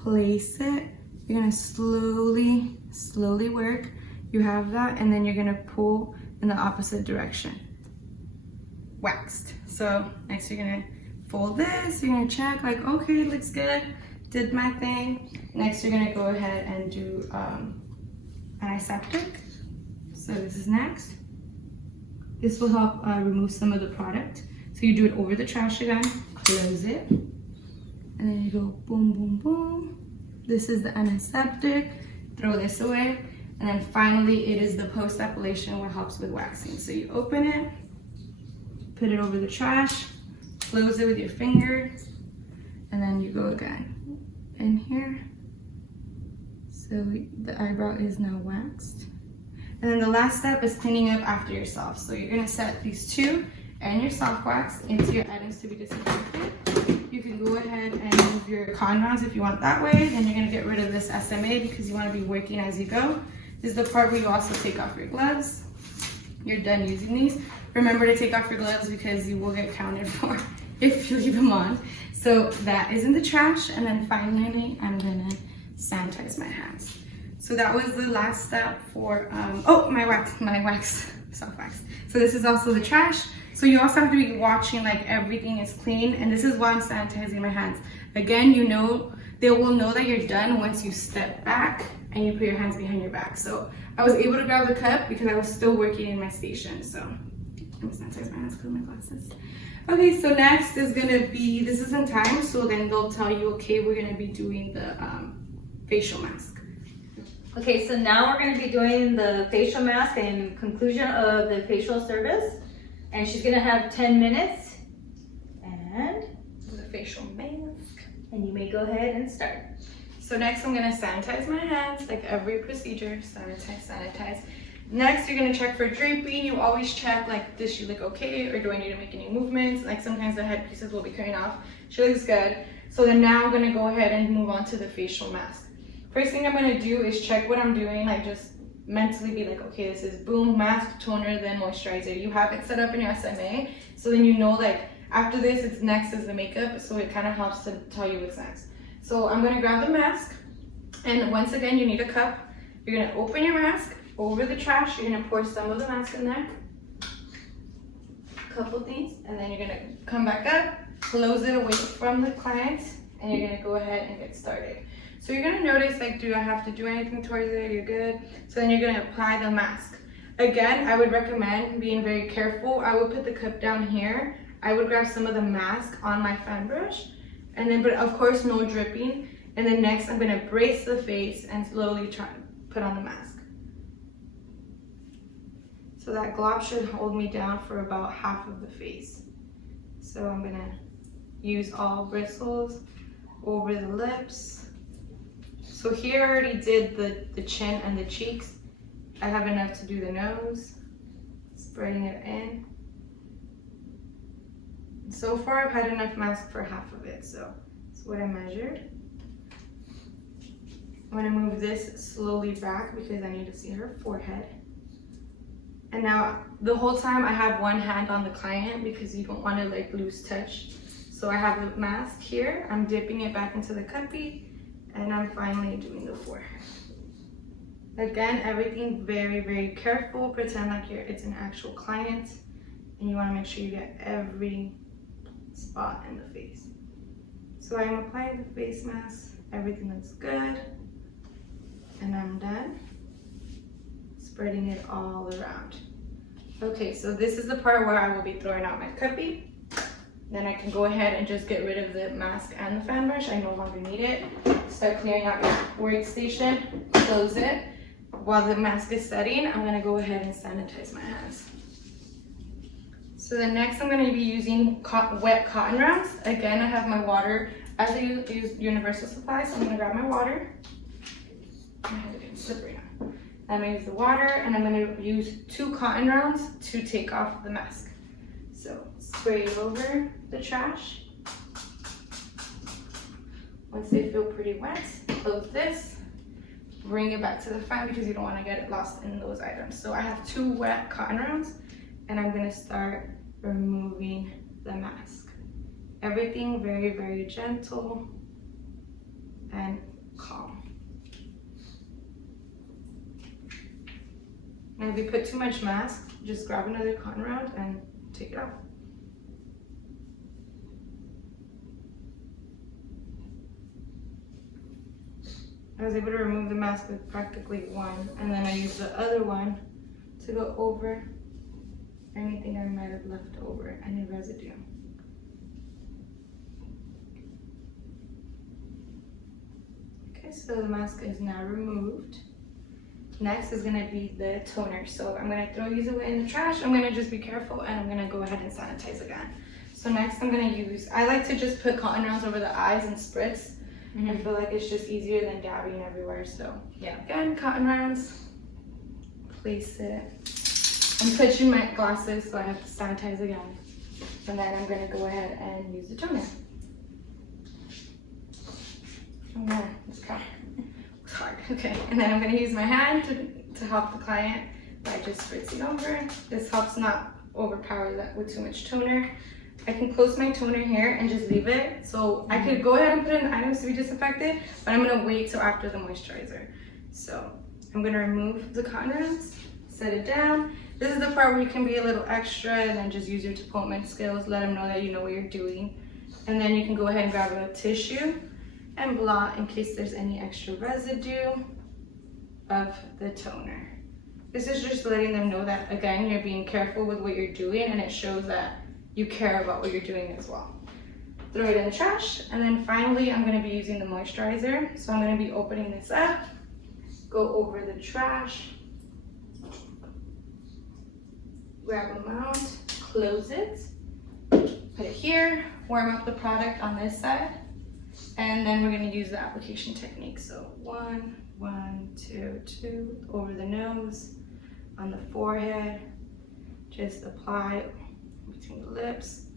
Place it. You're gonna slowly work. You have that, and then you're gonna pull in the opposite direction. Waxed. So next you're gonna fold this, you're gonna check like, okay, looks good, did my thing. Next you're gonna go ahead and do antiseptic. So this is next. This will help remove some of the product. So you do it over the trash again, close it, and then you go boom, boom, boom. This is the antiseptic, throw this away. And then finally, it is the post-appellation what helps with waxing. So you open it, put it over the trash, close it with your finger, and then you go again in here. So the eyebrow is now waxed. And then the last step is cleaning up after yourself. So you're gonna set these two and your soft wax into your items to be disinfected. You can go ahead and move your cotton rounds if you want that way. Then you're gonna get rid of this SMA because you wanna be working as you go. This is the part where you also take off your gloves. You're done using these. Remember to take off your gloves because you will get counted for if you leave them on. So that is in the trash. And then finally, I'm gonna sanitize my hands. So that was the last step for, my wax, soft wax. So this is also the trash. So you also have to be watching like everything is clean. And this is why I'm sanitizing my hands. Again, they will know that you're done once you step back and you put your hands behind your back. So I was able to grab the cup because I was still working in my station. So I'm just gonna sanitize my hands, close my glasses. Okay, so next is gonna be, this is in time, so then they'll tell you, okay, we're gonna be doing the facial mask. Okay, so now we're going to be doing the facial mask and conclusion of the facial service. And she's going to have 10 minutes. And The facial mask. you may go ahead and start. So next I'm gonna sanitize my hands, like every procedure, sanitize, sanitize. Next, you're gonna check for draping. You always check, like, does she look okay, or do I need to make any movements? Like, sometimes the head pieces will be coming off. She looks good. So then now I'm gonna go ahead and move on to the facial mask. First thing I'm gonna do is check what I'm doing, like just mentally be like, okay, this is boom, mask, toner, then moisturizer. You have it set up in your SMA, so then you know, like, after this, it's next is the makeup, so it kind of helps to tell you what's next. So I'm gonna grab the mask, and once again, you need a cup. You're gonna open your mask over the trash. You're gonna pour some of the mask in there, a couple things, and then you're gonna come back up, close it away from the client, and you're gonna go ahead and get started. So you're gonna notice, like, do I have to do anything towards it? You're good. So then you're gonna apply the mask. Again, I would recommend being very careful. I would put the cup down here. I would grab some of the mask on my fan brush, and then, but of course, no dripping. And then next, I'm gonna brace the face and slowly try to put on the mask. So that glob should hold me down for about half of the face. So I'm gonna use all bristles over the lips. So here I already did the chin and the cheeks. I have enough to do the nose, spreading it in. So far I've had enough mask for half of it, so that's what I measured. I'm gonna move this slowly back because I need to see her forehead. And now the whole time I have one hand on the client because you don't want to, like, lose touch. So I have the mask here, I'm dipping it back into the cuppy, and I'm finally doing the forehead. Again, everything very, very careful. Pretend like it's an actual client, and you want to make sure you get every spot in the face. So I'm applying the face mask, everything looks good, and I'm done. Spreading it all around. Okay, so this is the part where I will be throwing out my cuppy. Then I can go ahead and just get rid of the mask and the fan brush. I no longer need it. Start clearing out your workstation, close it. While the mask is setting, I'm gonna go ahead and sanitize my hands. So then next I'm gonna be using wet cotton rounds. Again, I have my water. As I use universal supply, so I'm gonna grab my water. My hands are getting slippery now. I'm gonna use the water, and I'm gonna use 2 cotton rounds to take off the mask. So spray over the trash. Once they feel pretty wet, close this, bring it back to the front because you don't want to get it lost in those items. So I have 2 wet cotton rounds, and I'm gonna start removing the mask. Everything very, very gentle and calm. And if you put too much mask, just grab another cotton round and take it off. I was able to remove the mask with practically one, and then I used the other one to go over anything I might have left over, any residue. Okay, so the mask is now removed. Next is gonna be the toner. So I'm gonna throw these away in the trash. I'm gonna just be careful, and I'm gonna go ahead and sanitize again. So next I'm gonna use, I like to just put cotton rounds over the eyes and spritz. I feel like it's just easier than dabbing everywhere. So yeah, again, cotton rounds, place it. I'm touching my glasses, so I have to sanitize again. And then I'm gonna go ahead and use the toner. Oh man, it's hard. Okay, and then I'm gonna use my hand to help the client by just spritzing over. This helps not overpower that with too much toner. I can close my toner here and just leave it. So I could go ahead and put in items to be disinfected, but I'm gonna wait till after the moisturizer. So I'm gonna remove the cotton rounds, set it down. This is the part where you can be a little extra and then just use your deportment skills, let them know that you know what you're doing. And then you can go ahead and grab a tissue and blot in case there's any extra residue of the toner. This is just letting them know that, again, you're being careful with what you're doing, and it shows that you care about what you're doing as well. Throw it in the trash, and then finally I'm gonna be using the moisturizer. So I'm gonna be opening this up, go over the trash, grab a mount, close it, put it here, warm up the product on this side, and then we're gonna use the application technique. So 1, 1, 2, 2, over the nose, on the forehead, just apply between the lips.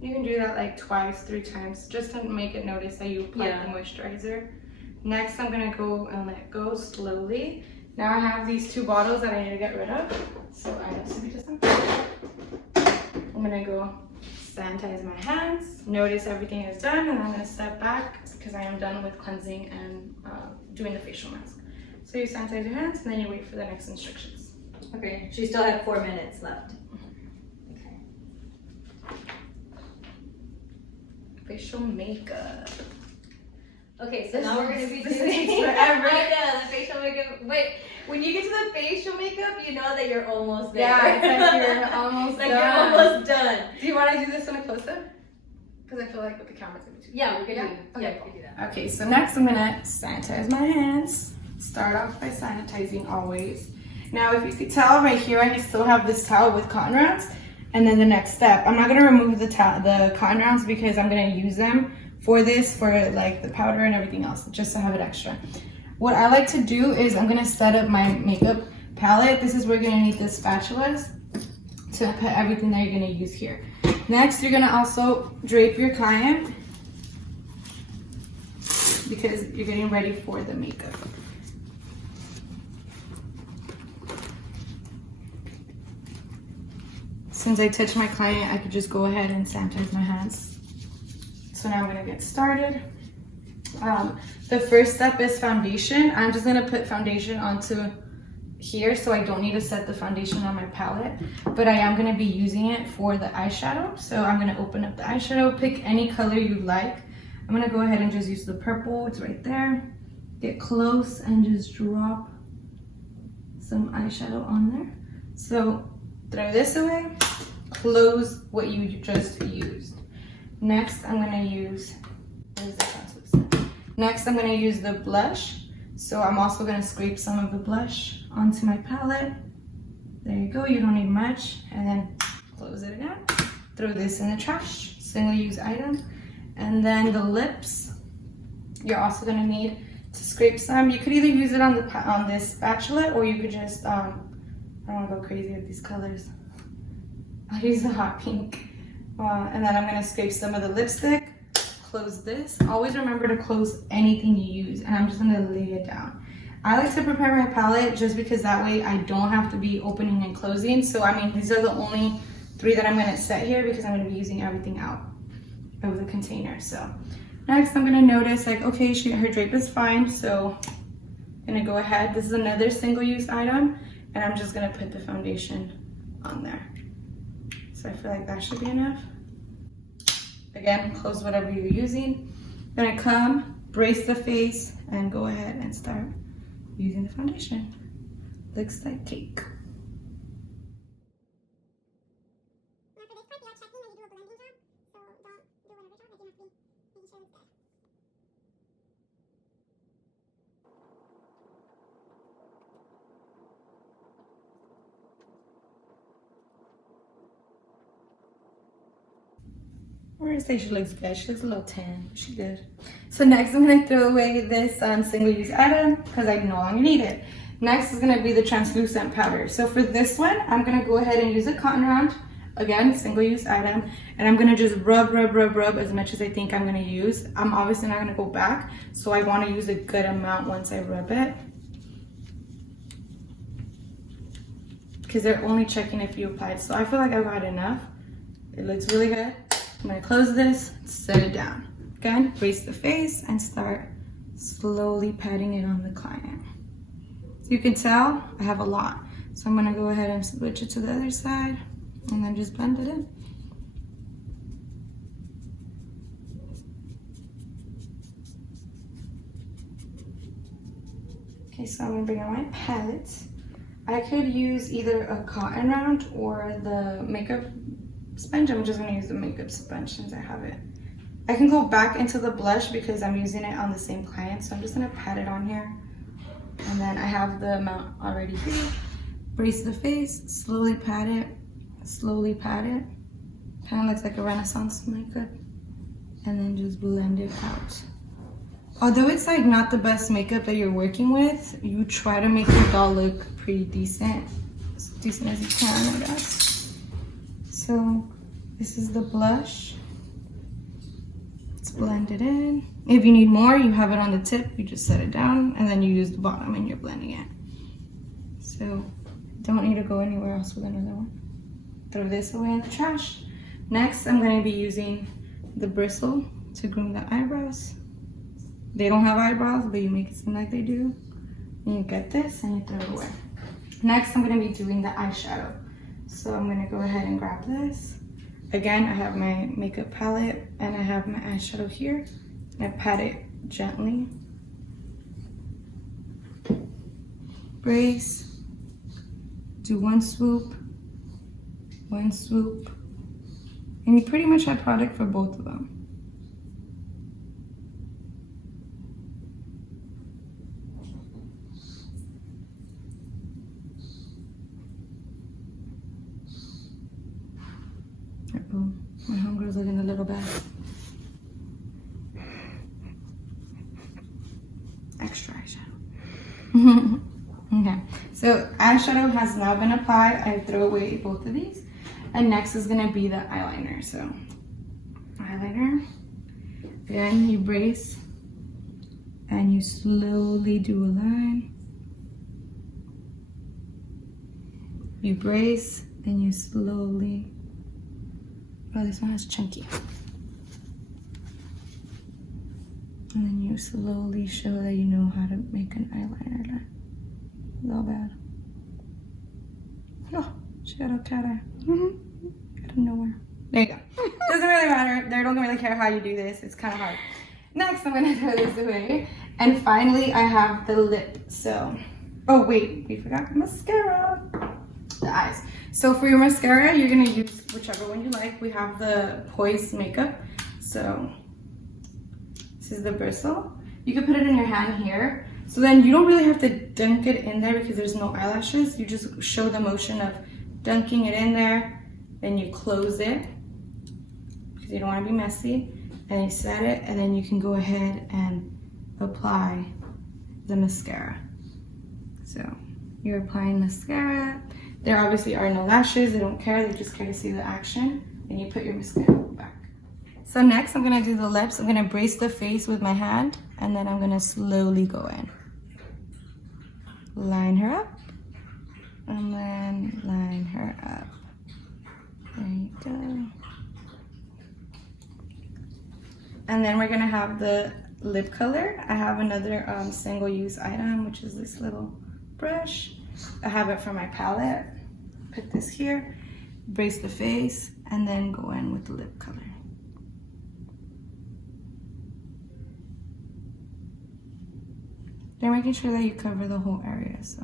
You can do that like twice, 3 times, just to make it notice that you applied the moisturizer. Next, I'm gonna go and let go slowly. Now I have these 2 bottles that I need to get rid of. So I'm gonna go sanitize my hands. Notice everything is done, and I'm gonna step back because I am done with cleansing and doing the facial mask. So you sanitize your hands, and then you wait for the next instructions. Okay, she still had 4 minutes left. Facial makeup. Okay, so now we're gonna be this doing takes forever. I know, the facial makeup. Wait, when you get to the facial makeup, you know that you're almost there. Yeah, it's like you're almost like done. you're almost done. Do you want to do this in a close-up? Because I feel like with the camera's gonna be too. Yeah, we can do. Okay, Yeah, cool. we can do that. Okay, so next I'm gonna sanitize my hands. Start off by sanitizing always. Now, if you can tell right here, I still have this towel with cotton rounds. And then the next step, I'm not gonna remove the cotton rounds because I'm gonna use them for this, for like the powder and everything else, just to have it extra. What I like to do is I'm gonna set up my makeup palette. This is where you're gonna need the spatulas to put everything that you're gonna use here. Next, you're gonna also drape your client because you're getting ready for the makeup. Since I touched my client, I could just go ahead and sanitize my hands. So now I'm gonna get started. The first step is foundation. I'm just gonna put foundation onto here, so I don't need to set the foundation on my palette, but I am gonna be using it for the eyeshadow. So I'm gonna open up the eyeshadow, pick any color you like. I'm gonna go ahead and just use the purple, it's right there. Get close and just drop some eyeshadow on there. So throw this away, close what you just used. Next, I'm gonna use, where's the translucent? Next, I'm gonna use the blush. So I'm also gonna scrape some of the blush onto my palette. There you go, you don't need much. And then close it again. Throw this in the trash, single use item. And then the lips, you're also gonna need to scrape some. You could either use it on this spatula, or you could just, I don't wanna go crazy with these colors. I'll use the hot pink. And then I'm gonna scrape some of the lipstick, close this. Always remember to close anything you use, and I'm just gonna lay it down. I like to prepare my palette just because that way I don't have to be opening and closing. So I mean, these are the only 3 that I'm gonna set here because I'm gonna be using everything out of the container. So next I'm gonna notice like, okay, her drape is fine. So I'm gonna go ahead. This is another single use item, and I'm just gonna put the foundation on there. So I feel like that should be enough. Again, close whatever you're using. Gonna come, brace the face, and go ahead and start using the foundation. Looks like cake. I would say she looks good. She looks a little tan. She's good. So next I'm gonna throw away this single-use item because I no longer need it. Next is gonna be the translucent powder. So for this one, I'm gonna go ahead and use a cotton round. Again, single-use item. And I'm gonna just rub as much as I think I'm gonna use. I'm obviously not gonna go back, so I wanna use a good amount once I rub it. Because they're only checking if you applied. So I feel like I've got enough. It looks really good. I'm gonna close this, set it down. Again, brace the face and start slowly patting it on the client. So you can tell I have a lot. So I'm gonna go ahead and switch it to the other side and then just blend it in. Okay, so I'm gonna bring out my palette. I could use either a cotton round or the makeup sponge, I'm just gonna use the makeup sponge since I have it. I can go back into the blush because I'm using it on the same client, so I'm just gonna pat it on here. And then I have the amount already here. Brace the face, slowly pat it, slowly pat it. Kind of looks like a Renaissance makeup. And then just blend it out. Although it's like not the best makeup that you're working with, you try to make your doll look pretty decent. As decent as you can, I guess. So this is the blush. It's blended in. If you need more, you have it on the tip, you just set it down, and then you use the bottom and you're blending it. So don't need to go anywhere else with another one. Throw this away in the trash. Next, I'm gonna be using the bristle to groom the eyebrows. They don't have eyebrows, but you make it seem like they do. And you get this and you throw it away. Next, I'm gonna be doing the eyeshadow. So I'm gonna go ahead and grab this. Again, I have my makeup palette and I have my eyeshadow here. I pat it gently. Brace. Do one swoop. One swoop. And you pretty much have product for both of them. Uh-oh, my homegirl's looking a little bad. Extra eyeshadow. Okay, so eyeshadow has now been applied. I throw away both of these. And next is gonna be the eyeliner. So eyeliner, then you brace and you slowly do a line. You brace and you slowly, oh, this one has chunky. And then you slowly show that you know how to make an eyeliner line. A little bad. Oh, she got a cat eye. Out of nowhere. There you go. Doesn't really matter. They don't really care how you do this. It's kind of hard. Next, I'm gonna throw this away. And finally, I have the lip. So, oh wait, we forgot mascara. The eyes. So for your mascara, you're gonna use whichever one you like. We have the Poise makeup. So this is the bristle. You can put it in your hand here. So then you don't really have to dunk it in there because there's no eyelashes. You just show the motion of dunking it in there, then you close it because you don't want to be messy, and you set it, and then you can go ahead and apply the mascara. So you're applying mascara. There obviously are no lashes. They don't care. They just care to see the action. And you put your mascara back. So next I'm going to do the lips. I'm going to brace the face with my hand, and then I'm going to slowly go in. Line her up. And then line her up. There you go. And then we're gonna have the lip color. I have another single-use item, which is this little brush. I have it for my palette. Put this here, brace the face, and then go in with the lip color. They're making sure that you cover the whole area, so.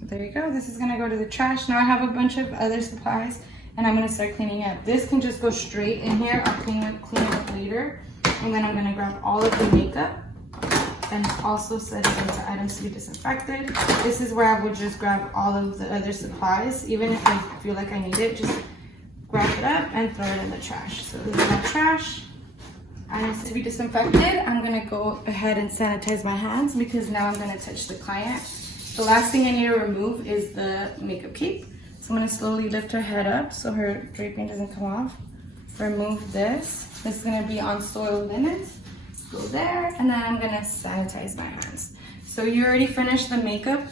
There you go. This is gonna go to the trash. Now I have a bunch of other supplies and I'm gonna start cleaning up. This can just go straight in here. I'll clean it up later. And then I'm gonna grab all of the makeup and also set it into items to be disinfected. This is where I would just grab all of the other supplies. Even if I feel like I need it, just grab it up and throw it in the trash. So this is my trash. Items to be disinfected. I'm gonna go ahead and sanitize my hands because now I'm gonna touch the client. The last thing I need to remove is the makeup cape. So I'm gonna slowly lift her head up so her draping doesn't come off. Remove this. This is gonna be on soiled linens. Go there, and then I'm gonna sanitize my hands. So you already finished the makeup.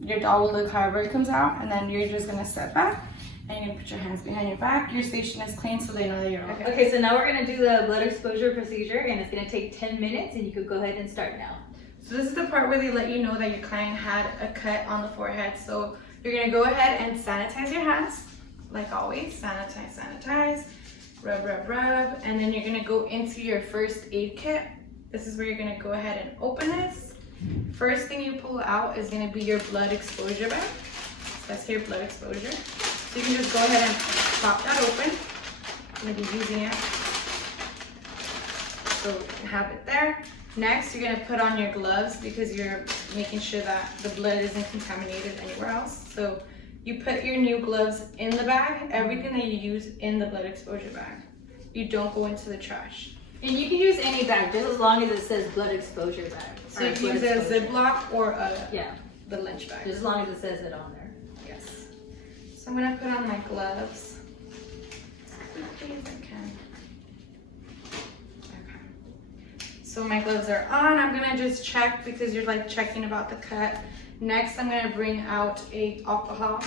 Your doll will look however it comes out, and then you're just gonna step back, and you're gonna put your hands behind your back. Your station is clean so they know that you're okay. Okay, so now we're gonna do the blood exposure procedure, and it's gonna take 10 minutes, and you could go ahead and start now. So this is the part where they let you know that your client had a cut on the forehead. So you're gonna go ahead and sanitize your hands, like always. Sanitize, sanitize, rub, rub, rub. And then you're gonna go into your first aid kit This is where you're gonna go ahead and open this. First thing you pull out is gonna be your blood exposure bag. So that's your blood exposure. So you can just go ahead and pop that open. I'm gonna be using it. So you have it there. Next, you're gonna put on your gloves because you're making sure that the blood isn't contaminated anywhere else. So you put your new gloves in the bag, everything that you use in the blood exposure bag. You don't go into the trash. And you can use any bag, just as long as it says blood exposure bag. So you can use a Ziploc or the lunch bag. Just as long as it says it on there. Yes. So I'm gonna put on my gloves. As quickly as I can. Okay. So my gloves are on. I'm gonna just check because you're like checking about the cut. Next, I'm gonna bring out a alcohol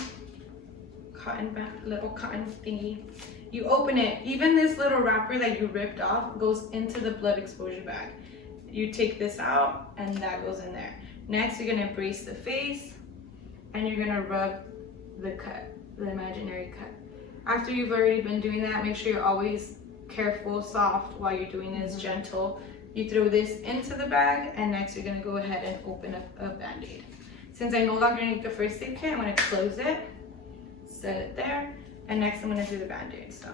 little cotton thingy. You open it, even this little wrapper that you ripped off goes into the blood exposure bag. You take this out and that goes in there. Next, you're gonna brace the face and you're gonna rub the cut, the imaginary cut. After you've already been doing that, make sure you're always careful, soft while you're doing this, gentle. You throw this into the bag and next you're gonna go ahead and open up a Band-Aid. Since I no longer need the first aid kit, I'm gonna close it, set it there. And next I'm gonna do the Band-Aid, so.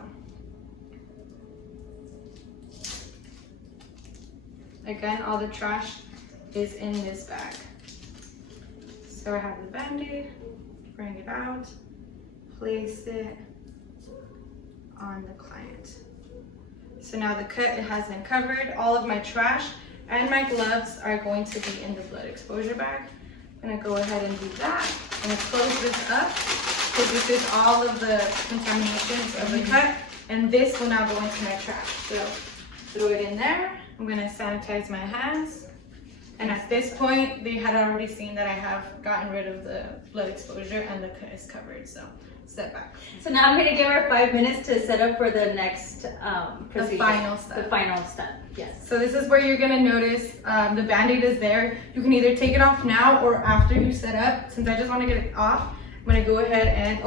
Again, all the trash is in this bag. So I have the Band-Aid, bring it out, place it on the client. So now the cut has been covered. All of my trash and my gloves are going to be in the blood exposure bag. I'm gonna go ahead and do that. I'm gonna close this up, because this is all of the contaminations of the cut, and this will now go into my trash. So throw it in there. I'm gonna sanitize my hands. And at this point, they had already seen that I have gotten rid of the blood exposure and the cut is covered, so step back. So now I'm gonna give her 5 minutes to set up for the next procedure. The final step. The final step, yes. So this is where you're gonna notice the Band-Aid is there. You can either take it off now or after you set up. Since I just wanna get it off, I'm gonna go ahead and,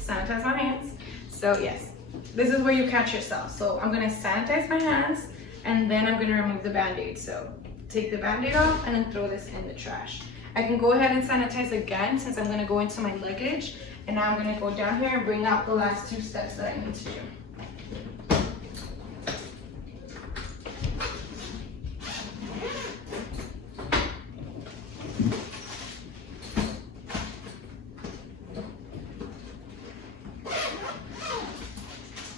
sanitize my hands. So yes, this is where you catch yourself. So I'm gonna sanitize my hands and then I'm gonna remove the Band-Aid. So take the Band-Aid off and then throw this in the trash. I can go ahead and sanitize again since I'm gonna go into my luggage. And now I'm gonna go down here and bring out the last 2 steps that I need to do.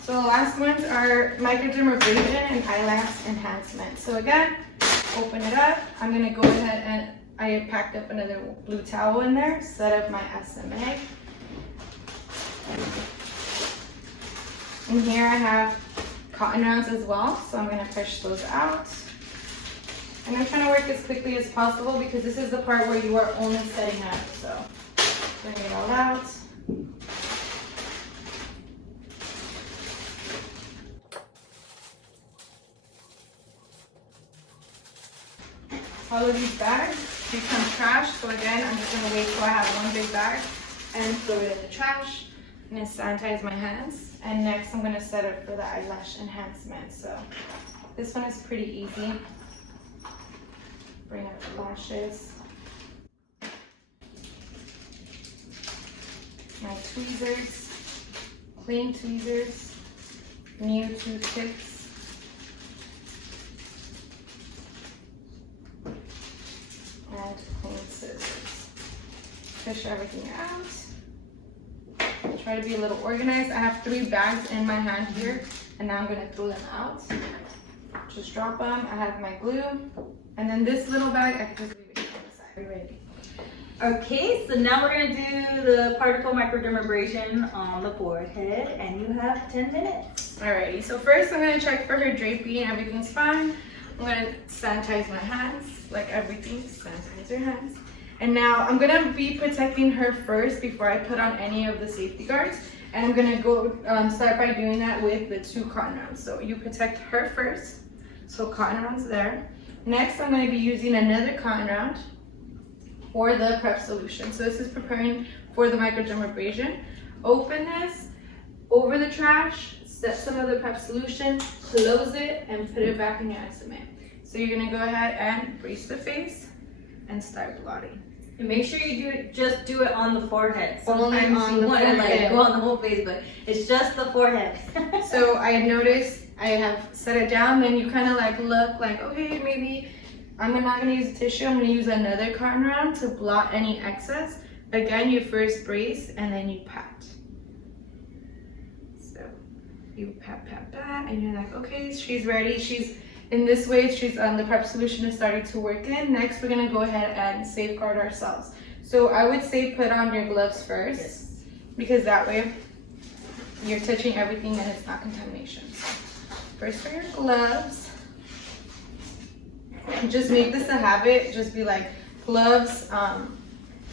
So the last ones are microdermabrasion and eyelash enhancement. So again, open it up. I'm gonna go ahead and I packed up another blue towel in there, set up my SMA. And here I have cotton rounds as well, so I'm gonna push those out. And I'm trying to work as quickly as possible because this is the part where you are only setting up, so bring it all out. All of these bags become trash, so again, I'm just gonna wait till I have one big bag and throw it in the trash. I'm gonna sanitize my hands, and next I'm gonna set up for the eyelash enhancement. So this one is pretty easy. Bring up the lashes. My tweezers, clean tweezers, new toothpicks. And clean scissors. Fish everything out. Try to be a little organized. I have 3 bags in my hand here, and now I'm gonna throw them out. Just drop them. I have my glue, and then this little bag I can just leave it on the side. Are you ready? Okay, so now we're gonna do the particle microdermabrasion on the forehead, and you have 10 minutes. Alrighty, so first I'm gonna check for her draping and everything's fine. I'm gonna sanitize my hands, like everything, sanitize your hands. And now I'm gonna be protecting her first before I put on any of the safety guards. And I'm gonna go start by doing that with the 2 cotton rounds. So you protect her first, so cotton rounds there. Next, I'm gonna be using another cotton round for the prep solution. So this is preparing for the microdermabrasion. Open this over the trash, set some of the prep solution, close it, and put it back in your SMA. So you're gonna go ahead and brace the face and start blotting. And make sure you just do it on the forehead. Only Sometimes on you the want to like forehead. go on the whole face, but it's just the forehead. So I noticed I have set it down, then you kind of like look like, okay, maybe not gonna use a tissue, I'm gonna use another cotton round to blot any excess. Again, you first brace and then you pat. So you pat, pat, pat, and you're like, okay, she's ready. She's in this way, the prep solution is starting to work in. Next, we're gonna go ahead and safeguard ourselves. So I would say put on your gloves first, Yes. because that way you're touching everything and it's not contamination. First for your gloves. Just make this a habit. Just be like gloves,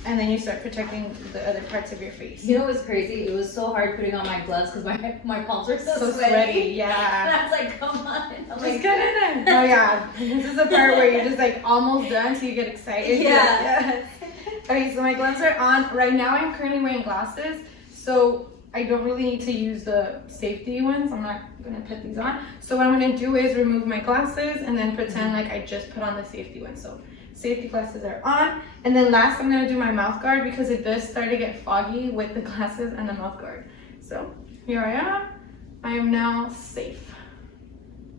and then you start protecting the other parts of your face. You know what's crazy? It was so hard putting on my gloves because my palms were so sweaty. And Yeah. I was like, come on. I'm Just like, get in there. Oh yeah. This is the part where you're just like almost done, so you get excited. Yeah. Okay, so my gloves are on. Right now I'm currently wearing glasses, so I don't really need to use the safety ones. I'm not gonna put these on. So what I'm gonna do is remove my glasses and then pretend like I just put on the safety ones. So safety glasses are on. And then last I'm gonna do my mouth guard because it does start to get foggy with the glasses and the mouth guard. So here I am. I am now safe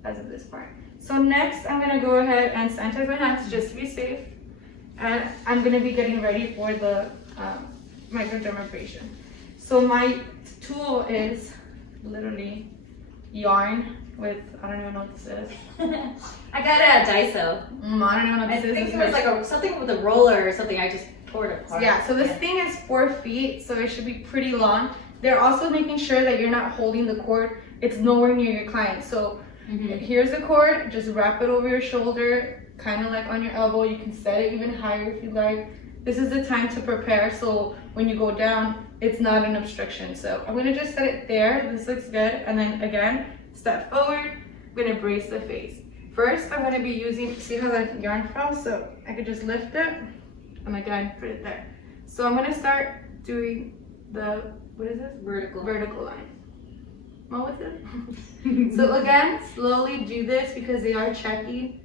as of this part. So next I'm gonna go ahead and sanitize my hands just to be safe. And I'm gonna be getting ready for the microdermabrasion. So my tool is literally yarn with, I don't even know what this is. I got it at Daiso. I don't even know what I this is. think it was like something with a roller or something. I just tore it apart. Yeah, so this thing is 4 feet, so it should be pretty long. They're also making sure that you're not holding the cord. It's nowhere near your client. So here's the cord, just wrap it over your shoulder, kind of like on your elbow. You can set it even higher if you like. This is the time to prepare, so when you go down, it's not an obstruction. So I'm gonna just set it there. This looks good. And then again, step forward. I'm gonna brace the face. First, I'm gonna be using, see how the yarn fell? So I could just lift it and again, put it there. So I'm gonna start doing the, what is this? Vertical. Vertical line. What was it? So again, slowly do this because they are checking.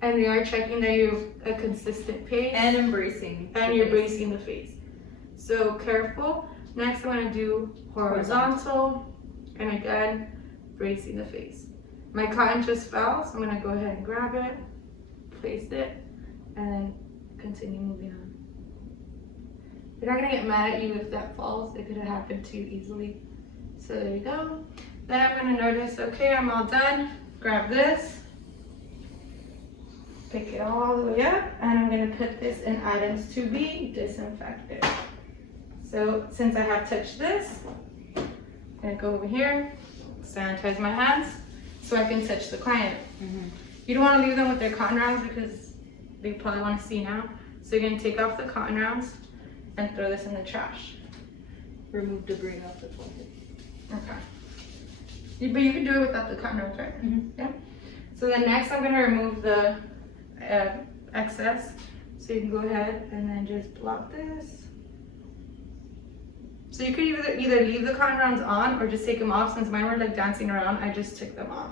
And they are checking that you're a consistent pace. And embracing. And you're bracing the face. So careful. Next I'm gonna do horizontal. And again, bracing the face. My cotton just fell, so I'm gonna go ahead and grab it, place it, and then continue moving on. They're not gonna get mad at you if that falls. It could have happened to you easily. So there you go. Then I'm gonna notice, okay, I'm all done. Grab this. Pick it all the way up, and I'm gonna put this in items to be disinfected. So since I have touched this, I'm gonna go over here, sanitize my hands so I can touch the client. You don't wanna leave them with their cotton rounds because they probably wanna see now. So you're gonna take off the cotton rounds and throw this in the trash. Remove debris off the toilet. Okay. But you can do it without the cotton rounds, right? Yeah. So then next I'm gonna remove the excess. So you can go ahead and then just blot this. So you could either leave the cotton rounds on or just take them off. Since mine were like dancing around, I just took them off.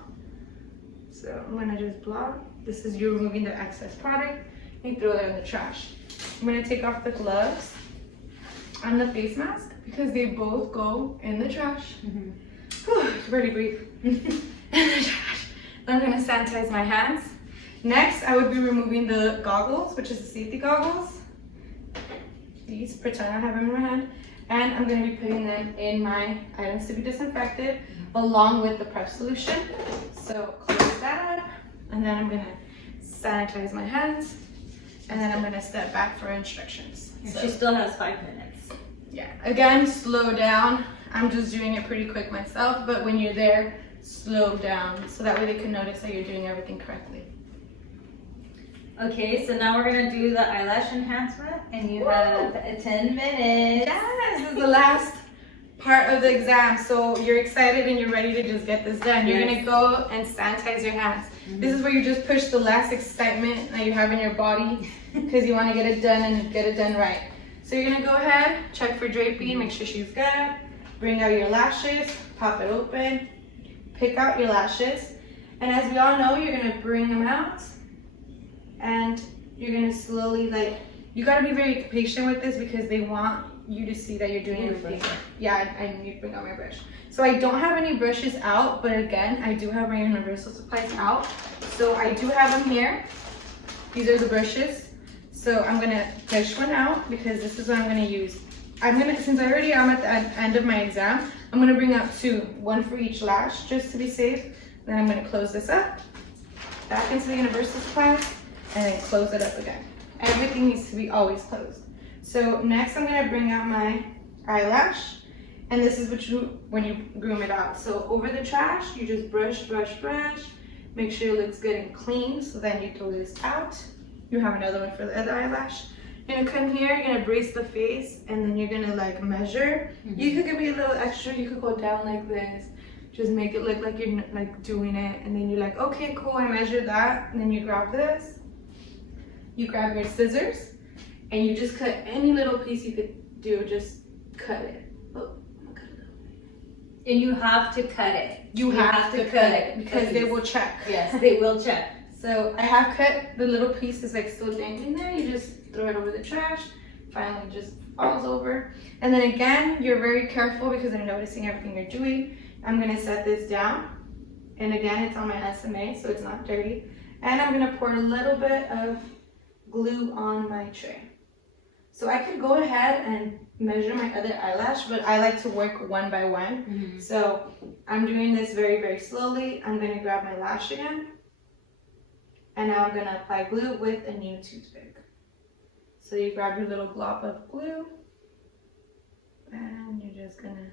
So I'm gonna just blot. This is you removing the excess product and throw that in the trash. I'm gonna take off the gloves and the face mask because they both go in the trash. Whew, barely breathe. In the trash. Then I'm gonna sanitize my hands. Next, I would be removing the goggles, which is the safety goggles. These, pretend I have them in my hand. And I'm gonna be putting them in my items to be disinfected along with the prep solution. So close that up, and then I'm gonna sanitize my hands, and then I'm gonna step back for instructions. So, She still has 5 minutes. yeah, again, slow down. I'm just doing it pretty quick myself, but when you're there, slow down so that way they can notice that you're doing everything correctly. Okay, so now we're gonna do the eyelash enhancement, and you have 10 minutes. Yes, this is the last part of the exam, so you're excited and you're ready to just get this done. You're gonna go and sanitize your hands. This is where you just push the last excitement that you have in your body because you want to get it done and get it done right. So you're gonna go ahead, check for draping, make sure she's good. Bring out your lashes, pop it open, pick out your lashes, and as we all know, you're gonna bring them out and you're gonna slowly, like, you gotta be very patient with this because they want you to see that you're doing everything. Yeah, I need to bring out my brush. So I don't have any brushes out, but again, I do have my universal supplies out. So I do have them here. These are the brushes. So I'm gonna push one out because this is what I'm gonna use. Since I already am at the end of my exam, I'm gonna bring out two, one for each lash, just to be safe. Then I'm gonna close this up, back into the universal supplies, and then close it up again. Everything needs to be always closed. So next I'm gonna bring out my eyelash, and this is when you groom it out. So over the trash, you just brush, brush, brush, make sure it looks good and clean, so then you throw this out. You have another one for the other eyelash. You're gonna come here, you're gonna brace the face, and then you're gonna like measure. You could give me a little extra, you could go down like this. Just make it look like you're like doing it, and then you're like, okay, cool, I measured that. And then you grab this, you grab your scissors, and you just cut any little piece you could do, just cut it. Oh, I'm gonna cut it out. And you have to cut it. You have to cut it because they will check. Yes, they will check. So I have cut the little pieces like still dangling there. You just throw it over the trash. Finally, just falls over. And then again, you're very careful because I'm noticing everything you're doing. I'm gonna set this down. And again, it's on my SMA, so it's not dirty. And I'm gonna pour a little bit of glue on my tray. So I could go ahead and measure my other eyelash, but I like to work one by one. So I'm doing this very, very slowly. I'm gonna grab my lash again. And now I'm gonna apply glue with a new toothpick. So you grab your little glob of glue, and you're just gonna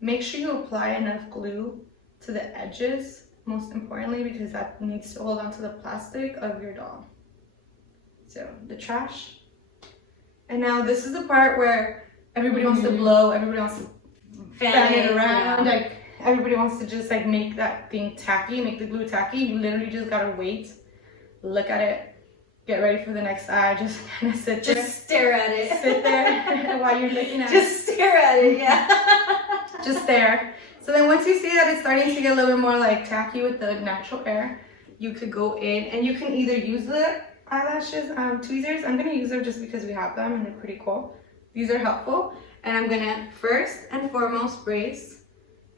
make sure you apply enough glue to the edges, most importantly, because that needs to hold on to the plastic of your doll. So the trash. And now this is the part where everybody wants to blow, everybody wants to fan it around, like everybody wants to just like make that thing tacky, make the glue tacky. You literally just gotta wait, look at it, get ready for the next eye, just kind of sit there. Just stare at it. Sit there while you're looking at it. Just stare at it, yeah. Just stare. So then once you see that it's starting to get a little bit more like tacky with the natural air, you could go in and you can either use the eyelashes, tweezers. I'm gonna use them just because we have them and they're pretty cool. These are helpful. And I'm gonna first and foremost brace,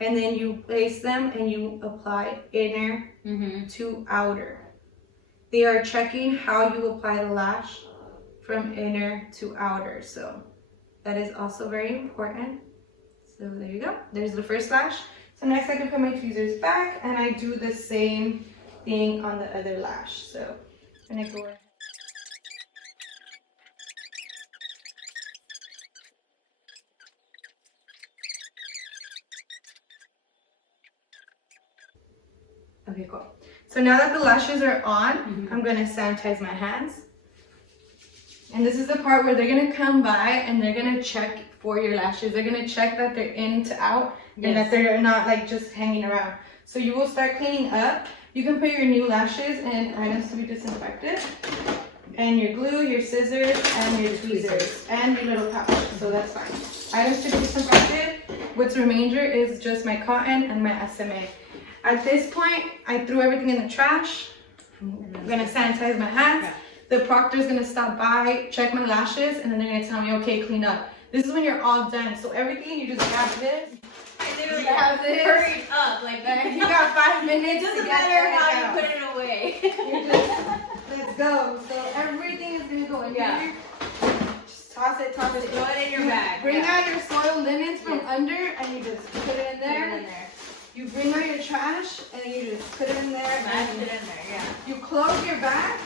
and then you place them and you apply inner to outer. They are checking how you apply the lash from inner to outer. So that is also very important. So there you go. There's the first lash. So next I can put my tweezers back and I do the same thing on the other lash. So I'm gonna go ahead. Okay, cool. So now that the lashes are on, I'm gonna sanitize my hands. And this is the part where they're gonna come by and they're gonna check for your lashes. They're gonna check that they're in to out and that they're not like just hanging around. So you will start cleaning up. You can put your new lashes and items to be disinfected. And your glue, your scissors, and your tweezers, and your little pouch. So that's fine. Items to be disinfected. What's remainder is just my cotton and my SMA. At this point, I threw everything in the trash. I'm gonna sanitize my hands. The proctor's gonna stop by, check my lashes, and then they're gonna tell me, okay, clean up. This is when you're all done. So everything, you just grab this. I literally have this. hurried up like that. You got 5 minutes. It doesn't matter how you put it away. You just, let's go. So everything is gonna go in here. Just toss it, throw it in your bag. Bring out your soiled linens from under, and you just put it in there. You bring out your trash and you just put it in there. Smash it in there, yeah. You close your bag.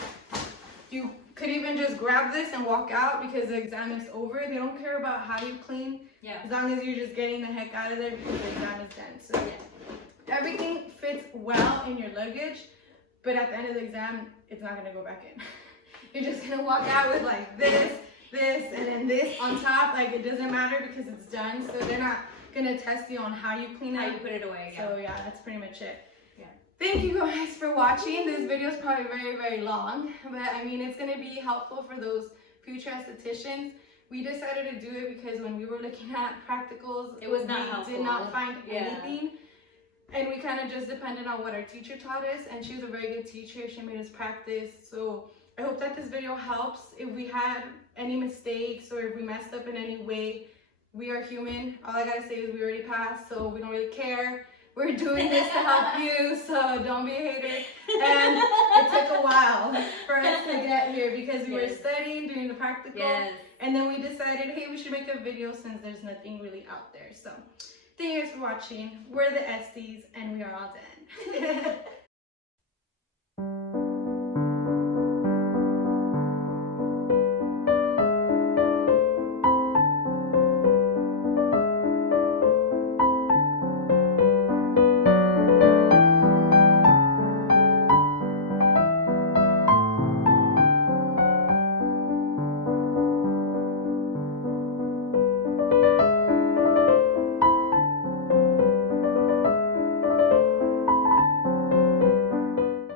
You could even just grab this and walk out because the exam is over. They don't care about how you clean, as long as you're just getting the heck out of there because the exam is done. So everything fits well in your luggage, but at the end of the exam, it's not gonna go back in. You're just gonna walk out with like this, and then this on top. Like it doesn't matter because it's done. So they're not gonna test you on how you clean it, how you put it away. So yeah, that's pretty much it. Thank you guys for watching. This video is probably very, very long, but I mean it's gonna be helpful for those future estheticians. We decided to do it because when we were looking at practicals, it was not helpful. Did not find anything, and we kind of just depended on what our teacher taught us. And she was a very good teacher. She made us practice. So I hope that this video helps. If we had any mistakes or if we messed up in any way, we are human. All I gotta say is we already passed, so we don't really care. We're doing this to help you, so don't be a hater. And it took a while for us to get here because we were studying, doing the practical, and then we decided, hey, we should make a video since there's nothing really out there. So thank you guys for watching. We're the Esties, and we are all done.